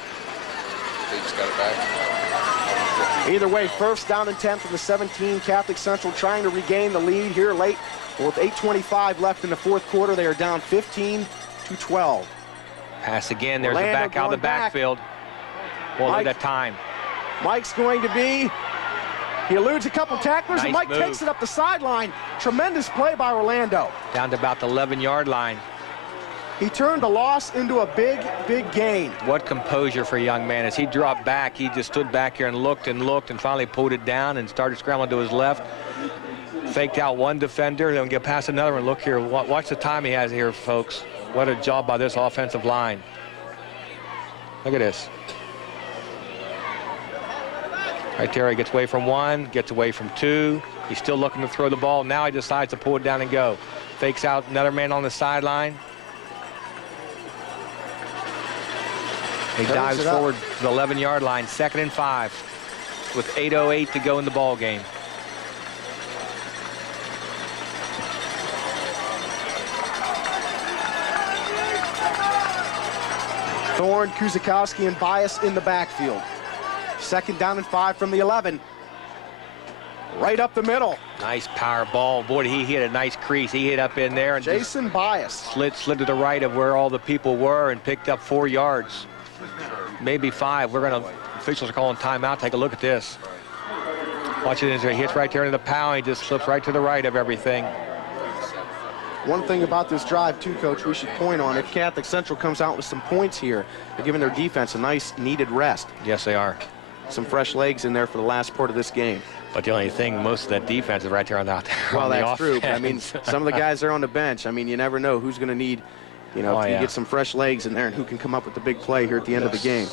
They just got it back. Either way, first down and 10 from the 17. Catholic Central trying to regain the lead here late. With 8:25 left in the 4th quarter, they are down 15-12. Pass again. There's Orlando a back out of the backfield. Well, at that time. Mike's going to be. He eludes a couple tacklers, and Nice Mike move. takes it up the sideline. Tremendous play by Orlando. Down to about the 11-yard line. He turned the loss into a big, big gain. What composure for a young man. As he dropped back, he just stood back here and looked and finally pulled it down and started scrambling to his left. Faked out one defender, then get past another one. Look here, watch the time he has here, folks. What a job by this offensive line. Look at this. Right there, he gets away from 1, gets away from 2. He's still looking to throw the ball. Now he decides to pull it down and go. Fakes out another man on the sideline. He dives forward to the 11-yard line, 2nd and 5, with 8:08 to go in the ball game. Thorn, Kuzikowski, and Bias in the backfield. 2nd down and 5 from the 11. Right up the middle. Nice power ball. Boy, he hit a nice crease. He hit up in there and Jason Bias slid to the right of where all the people were and picked up 4 yards. Maybe 5. Officials are calling timeout. Take a look at this. Watch it as he hits right there into the pound. He just slips right to the right of everything. One thing about this drive, too, Coach, we should point on, if Catholic Central comes out with some points here, they're giving their defense a nice, needed rest. Yes, they are. Some fresh legs in there for the last part of this game. But the only thing, most of that defense is right there out there. Well, on the that's true. But, I mean, offense. some of the guys are on the bench. I mean, you never know who's going to need, you know, if you get some fresh legs in there and who can come up with the big play here at the end of the game.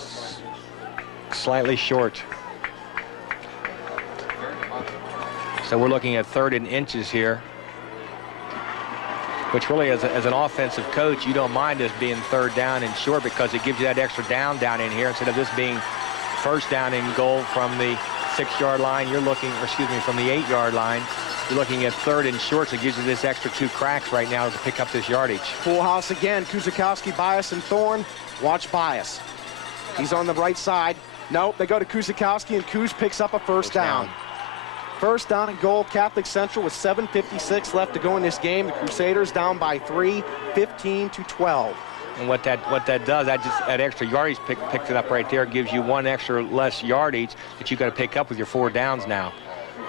Slightly short. So we're looking at 3rd and inches here, which really, as an offensive coach, you don't mind this being 3rd down and short, because it gives you that extra down in here instead of this being 1st down and goal from the 6-yard line. You're looking, or excuse me, from the 8-yard line. You're looking at 3rd and short, so it gives you this extra 2 cracks right now to pick up this yardage. Full house again. Kuzikowski, Bias, and Thorn. Watch Bias. He's on the right side. Nope, they go to Kuzikowski, and Kuz picks up a first down. First down and goal, Catholic Central with 7:56 left to go in this game. The Crusaders down by 3, 15-12. And what that does, that extra yardage picks it up right there, gives you 1 extra less yardage that you got to pick up with your 4 downs now.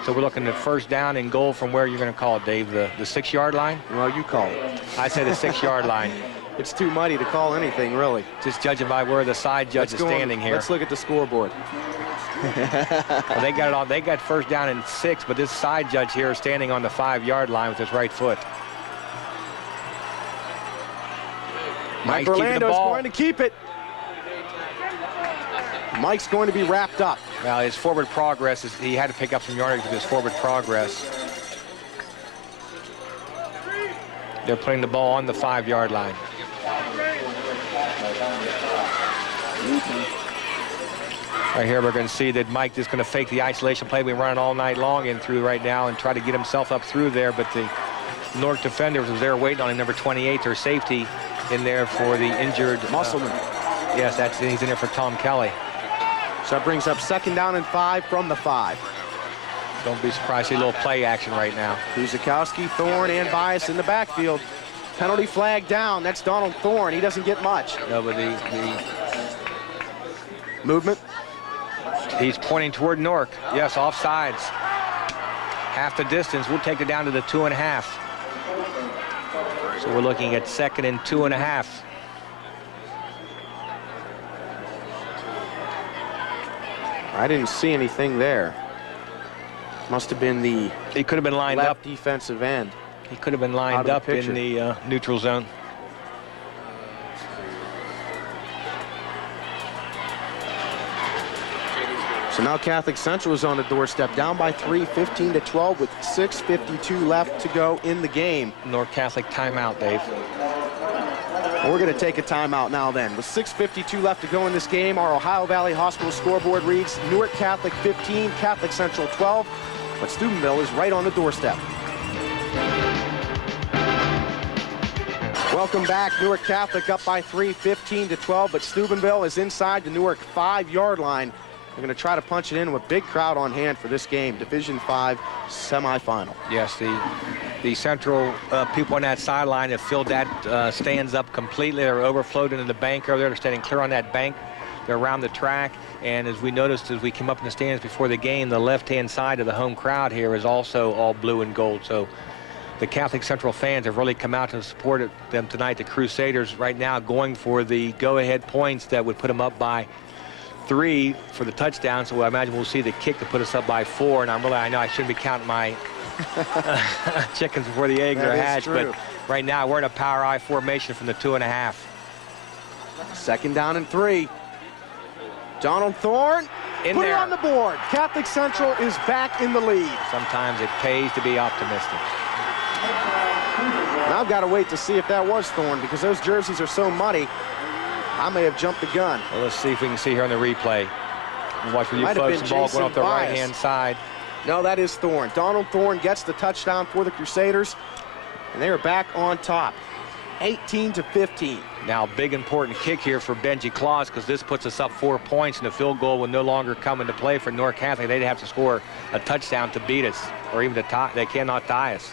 So we're looking at first down and goal from where you're going to call it, Dave, the 6-yard line? Well, you call it. I said the 6-yard line. It's too muddy to call anything, really. Just judging by where the side judge is standing here. Let's look at the scoreboard. Well, they got it all. They got first down and 6, but this side judge here is standing on the 5-yard line with his right foot. Mike Orlando's going to keep it. Mike's going to be wrapped up. Well, his forward progress he had to pick up some yardage with his forward progress. They're putting the ball on the 5-yard line. Right here, we're going to see that Mike is going to fake the isolation play we've been running all night long in through right now and try to get himself up through there, but the Newark defender was there waiting on him, number 28, their safety in there for the injured Musselman. Yes, he's in there for Tom Kelly. So that brings up 2nd down and 5 from the 5. Don't be surprised to see a little play action right now. Kuzikowski, Thorn, and Bias in the backfield. Penalty flag down. That's Donald Thorn. He doesn't get much. No, but the movement. He's pointing toward Newark. Yes, offsides. Half the distance. We'll take it down to the 2.5. So we're looking at 2nd and 2.5. I didn't see anything there. Must have been the he could have been lined left up defensive end. He could have been lined up in the neutral zone. So now Catholic Central is on the doorstep, down by 3, 15-12 with 6:52 left to go in the game. Newark Catholic timeout, Dave. We're going to take a timeout now then. With 6:52 left to go in this game, our Ohio Valley Hospital scoreboard reads Newark Catholic 15, Catholic Central 12, but Steubenville is right on the doorstep. Welcome back. Newark Catholic up by 3, 15-12, but Steubenville is inside the Newark 5-yard line. They're going to try to punch it in with a big crowd on hand for this game, Division 5 semifinal. Yes, the Central people on that sideline have filled that stands up completely. They're overflowed into the bank over there. They're standing clear on that bank. They're around the track. And as we noticed as we came up in the stands before the game, the left-hand side of the home crowd here is also all blue and gold. So the Catholic Central fans have really come out and supported them tonight. The Crusaders right now going for the go-ahead points that would put them up by 3 for the touchdown, so I imagine we'll see the kick to put us up by 4. And I know I shouldn't be counting my chickens before the eggs are hatched, but right now we're in a power I formation from the 2.5. 2nd down and 3. Donald Thorn put it on the board. Catholic Central is back in the lead. Sometimes it pays to be optimistic. Now I've got to wait to see if that was Thorn, because those jerseys are so muddy. I may have jumped the gun. Well, let's see if we can see here on the replay. Watch with you folks, the ball going off the right-hand side. No, that is Thorn. Donald Thorn gets the touchdown for the Crusaders, and they are back on top, 18-15. Now, big important kick here for Benji Claus, because this puts us up 4 points, and the field goal will no longer come into play for Newark Catholic. They'd have to score a touchdown to beat us, or even to tie. They cannot tie us.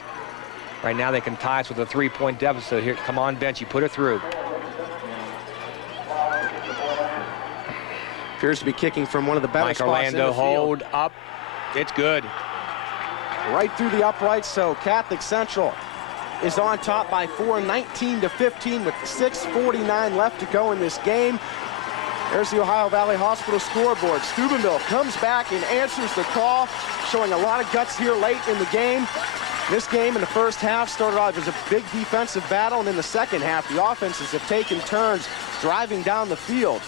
Right now, they can tie us with a 3-point deficit. Here, come on, Benji, put it through. Appears to be kicking from one of the better Mike spots Orlando, in the hold up. It's good. Right through the uprights, so Catholic Central is on top by 4, 19-15 with 6:49 left to go in this game. There's the Ohio Valley Hospital scoreboard. Steubenville comes back and answers the call, showing a lot of guts here late in the game. This game in the first half started off as a big defensive battle, and in the second half, the offenses have taken turns driving down the field.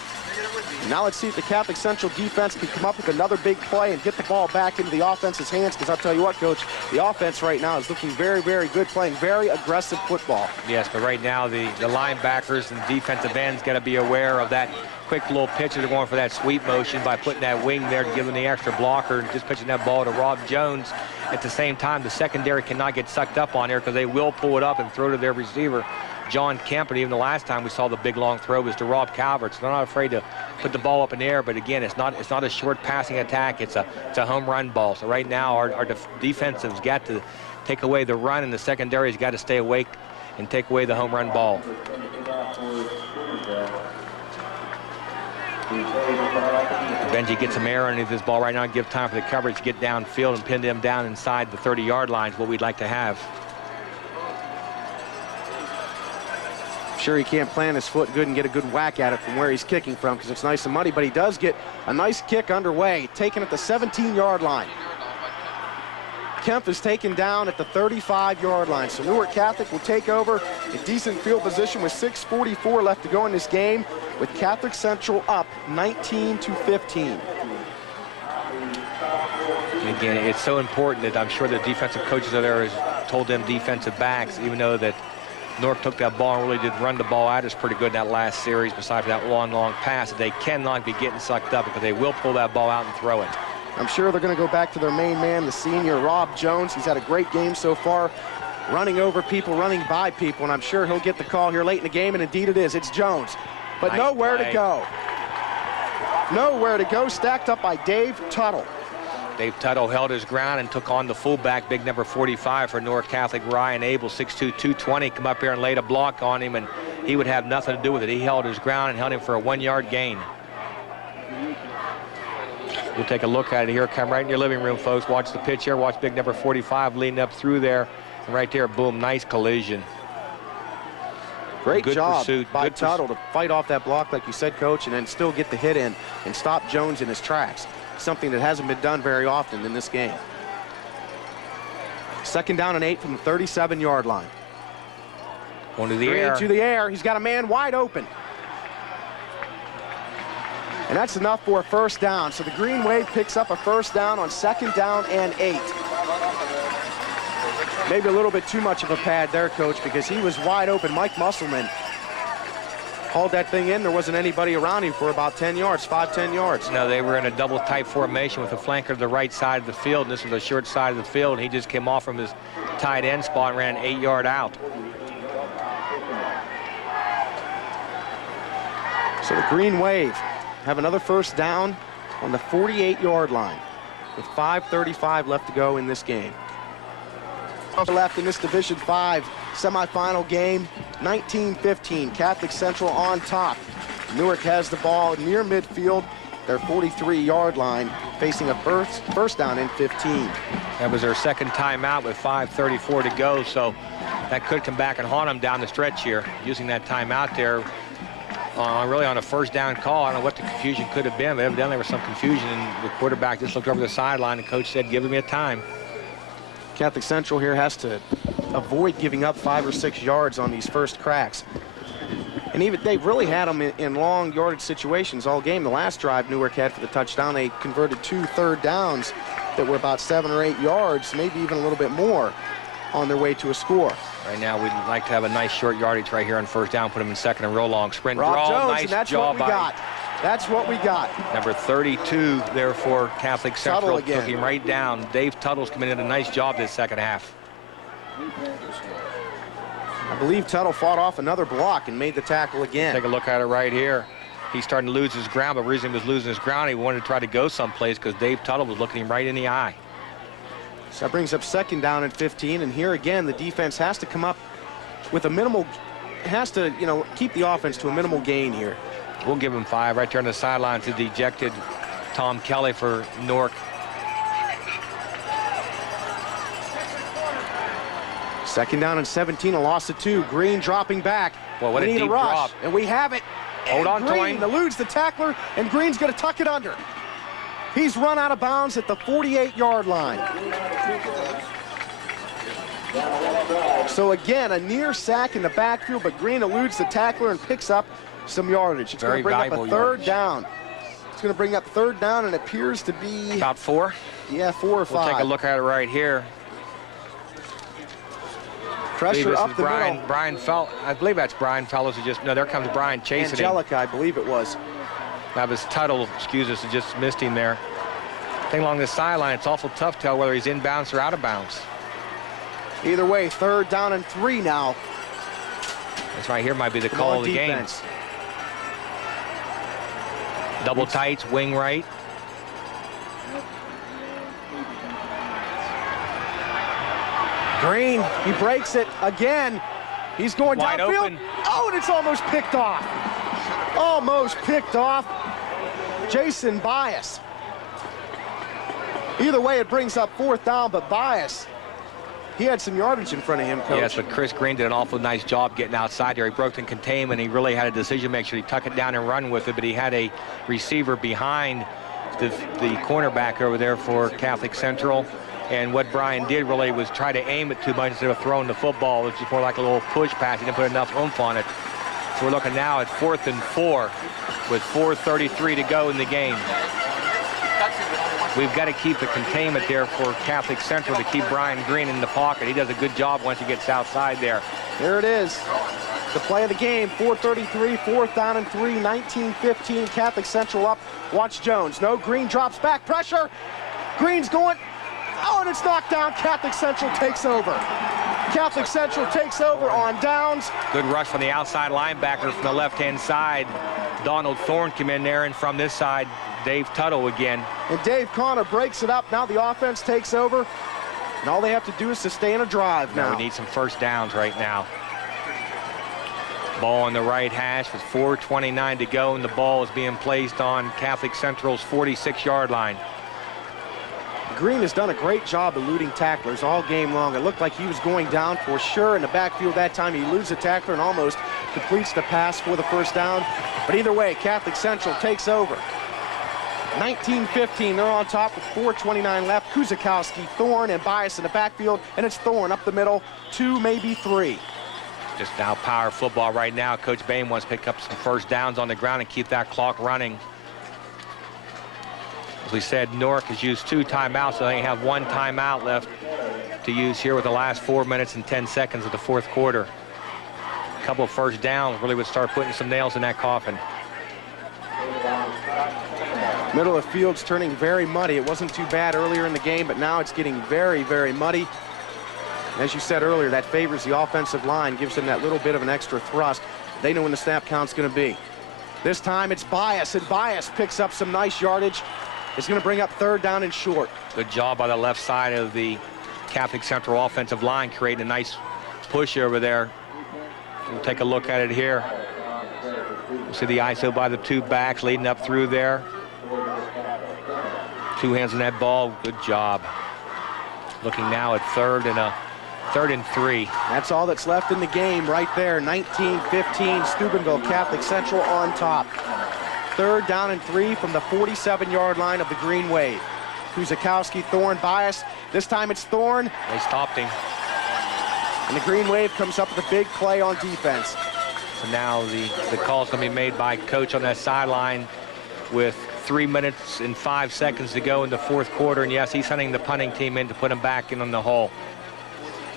Now let's see if the Catholic Central defense can come up with another big play and get the ball back into the offense's hands, because I'll tell you what, Coach, the offense right now is looking very, very good, playing very aggressive football. Yes, but right now the linebackers and defensive ends got to be aware of that quick little pitch. They're going for that sweep motion by putting that wing there to give them the extra blocker and just pitching that ball to Rob Jones. At the same time, the secondary cannot get sucked up on there because they will pull it up and throw to their receiver, Jon Kempf. And even the last time we saw the big long throw was to Rob Calvert. So they're not afraid to put the ball up in the air. But again, it's not a short passing attack. It's a home run ball. So right now our defensive's got to take away the run, and the secondary's got to stay awake and take away the home run ball. Benji gets some air underneath this ball right now and give time for the coverage to get downfield and pin them down inside the 30-yard line is what we'd like to have. Sure, he can't plant his foot good and get a good whack at it from where he's kicking from, because it's nice and muddy, but he does get a nice kick underway, taken at the 17-yard line. Kempf is taken down at the 35-yard line. So Newark Catholic will take over in decent field position with 6:44 left to go in this game, with Catholic Central up 19-15. Again, it's so important that I'm sure the defensive coaches out there has told them defensive backs, even though that Newark took that ball and really did run the ball at us pretty good in that last series, besides that long pass, that they cannot be getting sucked up, because they will pull that ball out and throw it. I'm sure they're going to go back to their main man, the senior Rob Jones. He's had a great game so far, running over people, running by people, and I'm sure he'll get the call here late in the game, and indeed it is. It's Jones, but nice nowhere play. to go. Nowhere to go, stacked up by Dave Tuttle. Dave Tuttle held his ground and took on the fullback, big number 45 for Newark Catholic, Ryan Abel, 6'2", 220, come up here and laid a block on him, and he would have nothing to do with it. He held his ground and held him for a 1-yard gain. We'll take a look at it here. Come right in your living room, folks. Watch the pitch here. Watch big number 45 leading up through there. And right there, boom, nice collision. Great Good job pursuit. by Good Tuttle to fight off that block, like you said, Coach, and then still get the hit in and stop Jones in his tracks. Something that hasn't been done very often in this game. 2nd down and 8 from the 37-yard line. Going to the air. To the air. He's got a man wide open. And that's enough for a 1st down. So the Green Wave picks up a 1st down on 2nd down and 8. Maybe a little bit too much of a pad there, Coach, because he was wide open. Mike Musselman hauled that thing in. There wasn't anybody around him for about 10 yards, 5-10 yards. No, they were in a double tight formation with a flanker to the right side of the field, and this was the short side of the field, and he just came off from his tight end spot and ran an 8-yard out. So the Green Wave have another 1st down on the 48-yard line with 5:35 left to go in this game. Left in this Division 5 semifinal game, 19-15. Catholic Central on top. Newark has the ball near midfield, their 43-yard line, facing a first down and 15. That was their 2nd timeout with 5:34 to go, so that could come back and haunt them down the stretch here, using that timeout there. Really on a 1st down call. I don't know what the confusion could have been, but evidently there was some confusion, and the quarterback just looked over the sideline, and coach said, give me a time. Catholic Central here has to avoid giving up 5 or 6 yards on these first cracks. And even they've really had them in long yardage situations all game. The last drive Newark had for the touchdown, they converted 2 3rd downs that were about 7 or 8 yards, maybe even a little bit more, on their way to a score. Right now, we'd like to have a nice short yardage right here on 1st down, put them in 2nd and roll long. Sprint Rob draw, Jones, nice and that's job what we got. That's what we got. Number 32 there for Catholic Central. Took him right down. Dave Tuttle's coming in a nice job this 2nd half. I believe Tuttle fought off another block and made the tackle again. Take a look at it right here. He's starting to lose his ground, but the reason he was losing his ground, he wanted to try to go someplace because Dave Tuttle was looking him right in the eye. So that brings up 2nd down and 15, and here again the defense has to come up with a minimal, has to, you know, keep the offense to a minimal gain here. We'll give him 5 right there on the sideline to dejected Tom Kelly for Newark. Second down and 17, a loss of 2. Green dropping back. Well, what we a need deep a rush, drop. and we have it. Hold on, Green eludes the tackler, and Green's going to tuck it under. He's run out of bounds at the 48-yard line. So again, a near sack in the backfield, but Green eludes the tackler and picks up some yardage. It's going to bring up a third down. It's going to bring up third down, and it appears to be about 4. Yeah, 4 or 5. We'll take a look at it right here. Pressure up the middle. I believe that's Brian Fellows who just, no, there comes Brian chasing Angelica, him. I believe it was. That was Tuttle, excuse us, just missed him there. Thing along the sideline, it's awful tough to tell whether he's inbounds or out of bounds. Either way, third down and 3 now. This right here might be the call of the game. Double tights, wing right. Green, he breaks it again. He's going wide downfield. Open. Oh, and it's almost picked off. Almost picked off. Jason Bias. Either way, it brings up 4th down, but Bias, he had some yardage in front of him, Coach. Yes, but Chris Green did an awful nice job getting outside there. He broke in containment. He really had a decision to make sure he tuck it down and run with it, but he had a receiver behind the cornerback over there for Catholic Central. And what Brian did really was try to aim it too much instead of throwing the football, which is more like a little push pass. He didn't put enough oomph on it. So we're looking now at 4th and 4 with 4:33 to go in the game. We've got to keep the containment there for Catholic Central to keep Brian Green in the pocket. He does a good job once he gets outside there. There it is. The play of the game, 4:33, 4th down and 3, 19-15, Catholic Central up. Watch Jones. No, Green drops back, pressure. Green's going. Oh, and it's knocked down. Catholic Central takes over. Catholic Central takes over on downs. Good rush from the outside linebacker from the left-hand side. Donald Thorn came in there, and from this side, Dave Tuttle again. And Dave Connor breaks it up. Now the offense takes over. And all they have to do is sustain a drive now. We need some first downs right now. Ball on the right hash with 4:29 to go, and the ball is being placed on Catholic Central's 46-yard line. Green has done a great job eluding tacklers all game long. It looked like he was going down for sure in the backfield that time. He eludes a tackler and almost completes the pass for the first down. But either way, Catholic Central takes over. 19-15, they're on top with 4:29 left. Kuzakowski, Thorn, and Bias in the backfield, and it's Thorn up the middle, 2, maybe 3. Just now power football right now. Coach Bahen wants to pick up some first downs on the ground and keep that clock running. As we said, Newark has used 2 timeouts, so they have 1 timeout left to use here with the last 4 minutes and 10 seconds of the 4th quarter. A couple of first downs really would start putting some nails in that coffin. Middle of the field's turning very muddy. It wasn't too bad earlier in the game, but now it's getting very, very muddy. As you said earlier, that favors the offensive line, gives them that little bit of an extra thrust. They know when the snap count's going to be. This time it's Bias, and Bias picks up some nice yardage. It's going to bring up 3rd down and short. Good job by the left side of the Catholic Central offensive line, creating a nice push over there. We'll take a look at it here. We'll see the ISO by the 2 backs leading up through there. 2 hands on that ball. Good job. Looking now at 3rd and 3. That's all that's left in the game right there. 19-15, Steubenville Catholic Central on top. 3rd down and 3 from the 47-yard line of the Green Wave. Kuzakowski, Thorn, Bias. This time it's Thorn. They stopped him. And the Green Wave comes up with a big play on defense. So now the call's going to be made by Coach on that sideline with 3 minutes and 5 seconds to go in the 4th quarter. And yes, he's sending the punting team in to put him back in on the hole.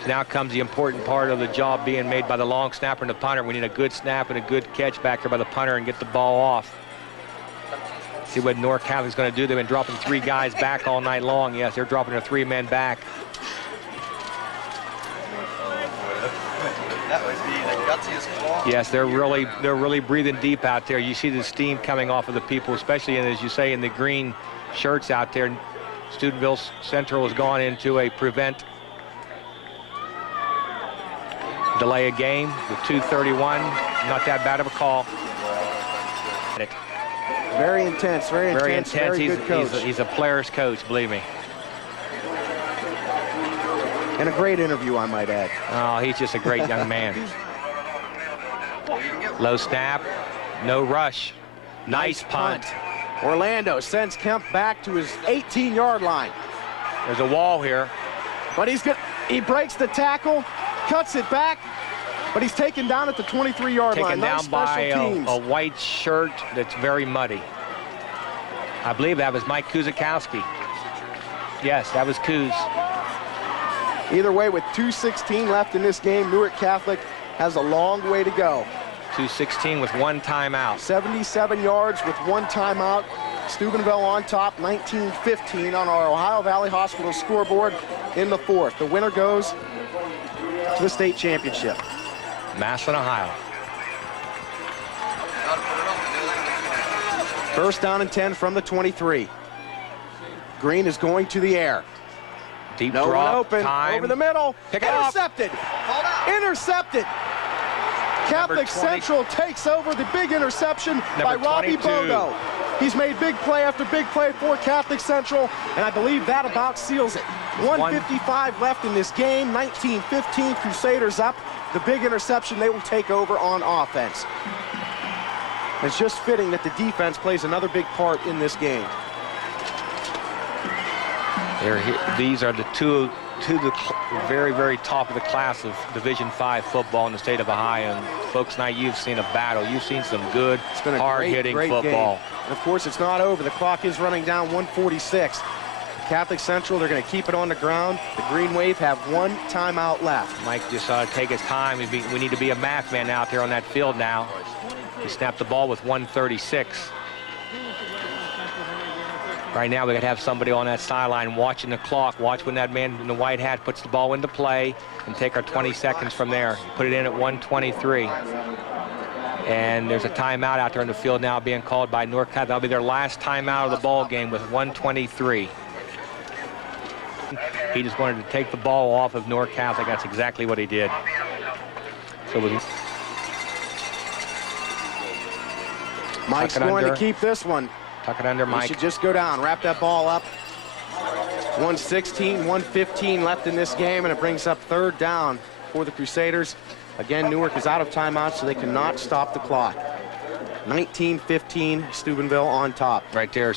So now comes the important part of the job being made by the long snapper and the punter. We need a good snap and a good catch back there by the punter and get the ball off. See what Newark Catholic's going to do. They've been dropping 3 guys back all night long. Yes, they're dropping a 3-man back. That would be the gutsiest call. Yes, they're really breathing deep out there. You see the steam coming off of the people, especially in, as you say, in the green shirts out there. Steubenville Central has gone into a prevent delay a game with 2:31. Not that bad of a call. Very intense, very intense. Very good coach. He's a player's coach, believe me. And a great interview, I might add. Oh, he's just a great young man. Low snap, no rush. Nice punt. Orlando sends Kempf back to his 18-yard line. There's a wall here. But he's good. He breaks the tackle, cuts it back, But he's taken down at the 23-yard line. Taken down by a white shirt that's very muddy. I believe that was Mike Kuzakowski. Yes, that was Kuz. Either way, with 2:16 left in this game, Newark Catholic has a long way to go. 2:16 with 1 timeout. 77 yards with 1 timeout. Steubenville on top, 19-15 on our Ohio Valley Hospital scoreboard in the 4th. The winner goes to the state championship. Massillon, Ohio. First down and 10 from the 23. Green is going to the air. Deep no drop, one open, time. over the middle. Pick it up. Intercepted. Intercepted. Catholic Central takes over the big interception by Robbie 22. Bodo. He's made big play after big play for Catholic Central, and I believe that about seals it. 1:55 left in this game, 19-15, Crusaders up. The big interception, they will take over on offense. It's just fitting that the defense plays another big part in this game. These are the two the very, very top of the class of Division V football in the state of Ohio. And folks, now you've seen a battle. You've seen some good, hard-hitting football. Game. And of course, it's not over. The clock is running down, 1:46. Catholic Central, they're going to keep it on the ground. The Green Wave have 1 timeout left. Mike just ought to take his time. We need to be a math man out there on that field now. He snapped the ball with 1:36. Right now, we got to have somebody on that sideline watching the clock. Watch when that man in the white hat puts the ball into play and take our 20 seconds from there. Put it in at 1:23. And there's a timeout out there in the field now being called by Newark Catholic. That'll be their last timeout of the ball game with 1:23. He just wanted to take the ball off of Newark Catholic. That's exactly what he did. So Mike's going to keep this one. Tuck it under, Mike. He should just go down, wrap that ball up. 1:16, 1:15 left in this game, and it brings up 3rd down for the Crusaders. Again, Newark is out of timeout, so they cannot stop the clock. 19-15, Steubenville on top. Right there,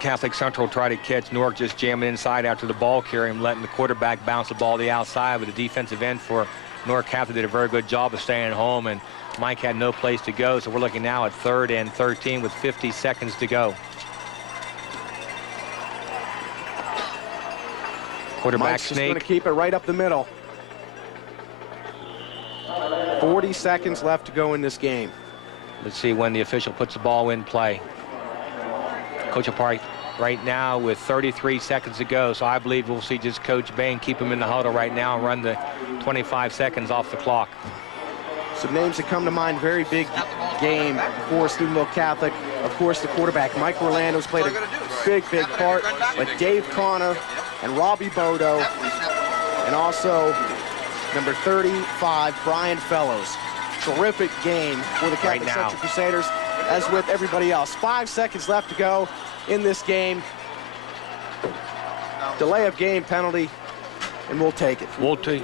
Catholic Central try to catch Newark just jamming inside after the ball carry and letting the quarterback bounce the ball to the outside, with the defensive end for Newark Catholic did a very good job of staying home, and Mike had no place to go, so we're looking now at 3rd and 13 with 50 seconds to go. Quarterback Mike's sneak. just going to keep it right up the middle. 40 seconds left to go in this game. Let's see when the official puts the ball in play. Coach Park right now with 33 seconds to go, so I believe we'll see just Coach Bahen keep him in the huddle right now and run the 25 seconds off the clock. Some names that come to mind, very big game for Steubenville Catholic. Of course, the quarterback, Mike Orlando's played a big part, but Dave Connor and Robbie Bodo, and also number 35, Brian Fellows. Terrific game for the Catholic Central Crusaders, as with everybody else. 5 seconds left to go in this game. Delay of game penalty, and we'll take it. We'll take.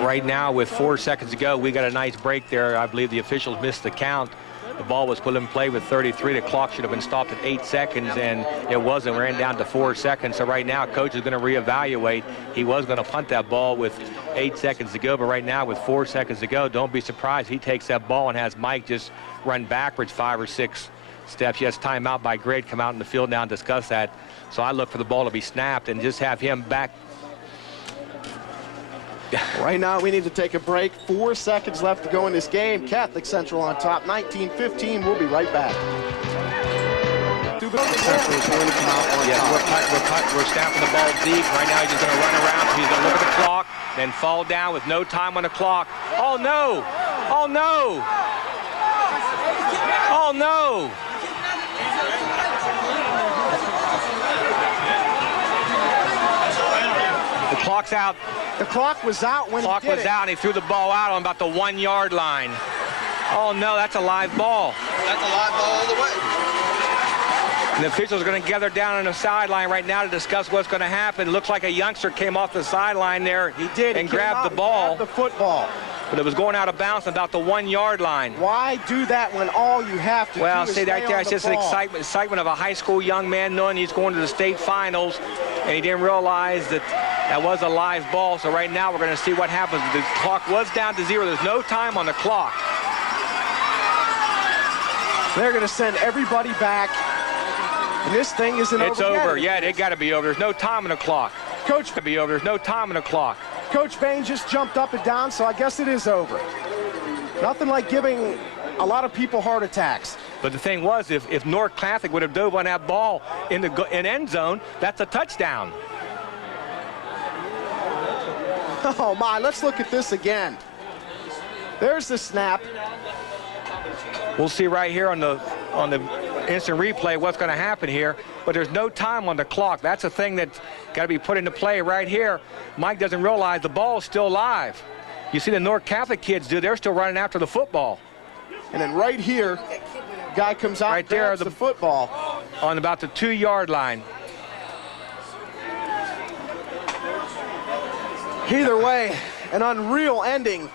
Right now, with 4 seconds to go, we got a nice break there. I believe the officials missed the count. The ball was put in play with 33. The clock should have been stopped at 8 seconds, and it wasn't. We ran down to 4 seconds. So right now, coach is going to reevaluate. He was going to punt that ball with 8 seconds to go, but right now, with 4 seconds to go, don't be surprised. He takes that ball and has Mike just run backwards 5 or 6 steps. Yes, timeout by Gregg. Come out in the field now and discuss that. So I look for the ball to be snapped and just have him back. Right now, we need to take a break. 4 seconds left to go in this game. Catholic Central on top, 19-15. We'll be right back. Catholic Central is going to come out on top. We're snapping the ball deep. Right now, he's just going to run around. He's going to look at the clock, then fall down with no time on the clock. Oh, no! Oh, no! Oh, no! The clock's out. The clock was out when he did it. Clock was out, and he threw the ball out on about the 1 yard line. Oh, no, that's a live ball. That's a live ball all the way. And the officials are going to gather down on the sideline right now to discuss what's going to happen. It looks like a youngster came off the sideline there. He did. And grabbed the ball. The football. But it was going out of bounds about the 1 yard line. Why do that when all you have to do is see, right there, it's just an excitement of a high school young man knowing he's going to the state finals, and he didn't realize that That was a live ball, so right now we're going to see what happens. The clock was down to 0. There's no time on the clock. They're going to send everybody back, and this thing isn't over. It's over. Yeah, it got to be over. There's no time on the clock. Coach, be over. There's no time on the clock. Coach Bahen just jumped up and down, so I guess it is over. Nothing like giving a lot of people heart attacks. But the thing was, if Newark Catholic would have dove on that ball in the end zone, that's a touchdown. Oh my, let's look at this again. There's the snap. We'll see right here on the instant replay what's going to happen here, but there's no time on the clock. That's a thing that's got to be put into play right here. Mike doesn't realize the ball is still live. You see the Newark Catholic kids do, they're still running after the football. And then right here, guy comes out right there, the football on about the 2-yard line. Either way, an unreal ending.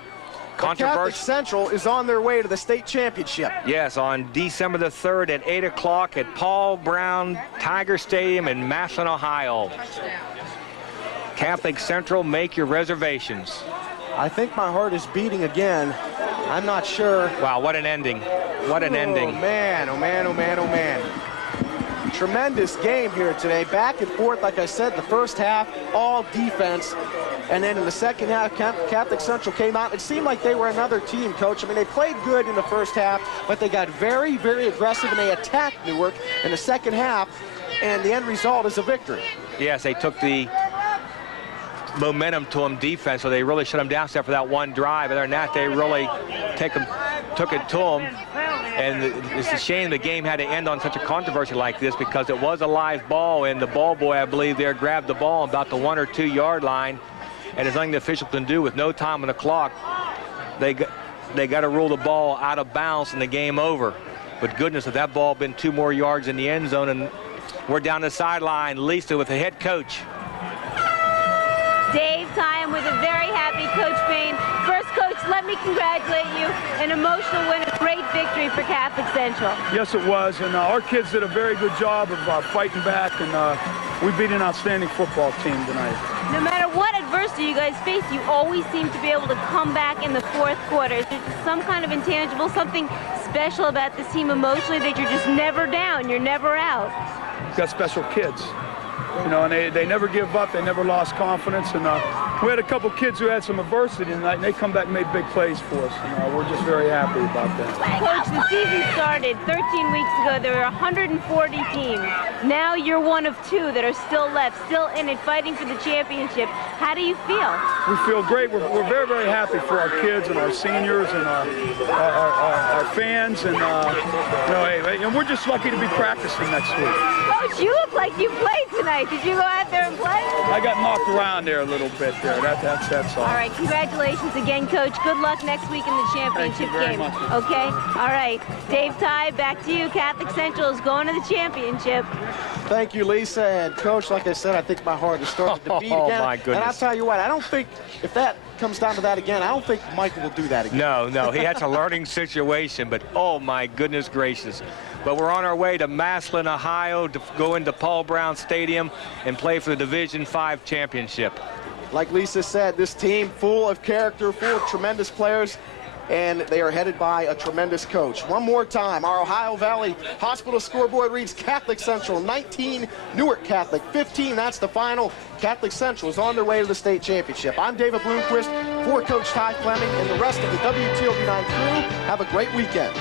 Catholic Central is on their way to the state championship. Yes, on December the 3rd at 8 o'clock at Paul Brown Tiger Stadium in Massillon, Ohio. Catholic Central, make your reservations. I think my heart is beating again. I'm not sure. Wow, what an ending. What an ending. Oh, man, oh, man, oh, man, oh, man. Tremendous game here today. Back and forth, like I said, the first half, all defense. And then in the second half, Catholic Central came out. It seemed like they were another team, Coach. I mean, they played good in the first half, but they got very, very aggressive, and they attacked Newark in the second half, and the end result is a victory. Yes, they took the momentum to them defense, so they really shut them down except for that one drive. Other than that, they really took it to them. And it's a shame the game had to end on such a controversy like this, because it was a live ball, and the ball boy, I believe, there grabbed the ball about the 1 or 2 yard line. And there's nothing the official can do with no time on the clock. They got to rule the ball out of bounds and the game over. But goodness, if that ball had been 2 more yards in the end zone, and we're down the sideline, Lisa with the head coach. Dave Time with a very happy Coach Bahen. First, Coach, let me congratulate you. An emotional win, a great victory for Catholic Central. Yes, it was, and our kids did a very good job of fighting back, and we beat an outstanding football team tonight. No matter what adversity you guys face, you always seem to be able to come back in the fourth quarter. Is there some kind of intangible, something special about this team emotionally that you're just never down, you're never out? We've got special kids. You know, and they never give up. They never lost confidence. And we had a couple kids who had some adversity tonight, and they come back and made big plays for us. And we're just very happy about that. Coach, the season started 13 weeks ago. There were 140 teams. Now you're one of 2 that are still left, still in it, fighting for the championship. How do you feel? We feel great. We're very, very happy for our kids and our seniors and our fans. And, and we're just lucky to be practicing next week. Coach, you look like you played tonight. Did you go out there and play? I got knocked around there a little bit there. That's all. All right, congratulations again, Coach. Good luck next week in the championship game. Much. Okay? All right. Dave Ty, back to you. Catholic Central is going to the championship. Thank you, Lisa. And, Coach, like I said, I think my heart is starting to beat again. Oh, my goodness. And I'll tell you what, I don't think, if that comes down to that again, I don't think Michael will do that again. No, he had a learning situation, but oh, my goodness gracious. But we're on our way to Massillon, Ohio, to go into Paul Brown Stadium and play for the Division V championship. Like Lisa said, this team full of character, full of tremendous players, and they are headed by a tremendous coach. One more time, our Ohio Valley Hospital scoreboard reads Catholic Central 19, Newark Catholic 15. That's the final. Catholic Central is on their way to the state championship. I'm David Blomquist for Coach Ty Fleming and the rest of the WTOV 9 crew. Have a great weekend.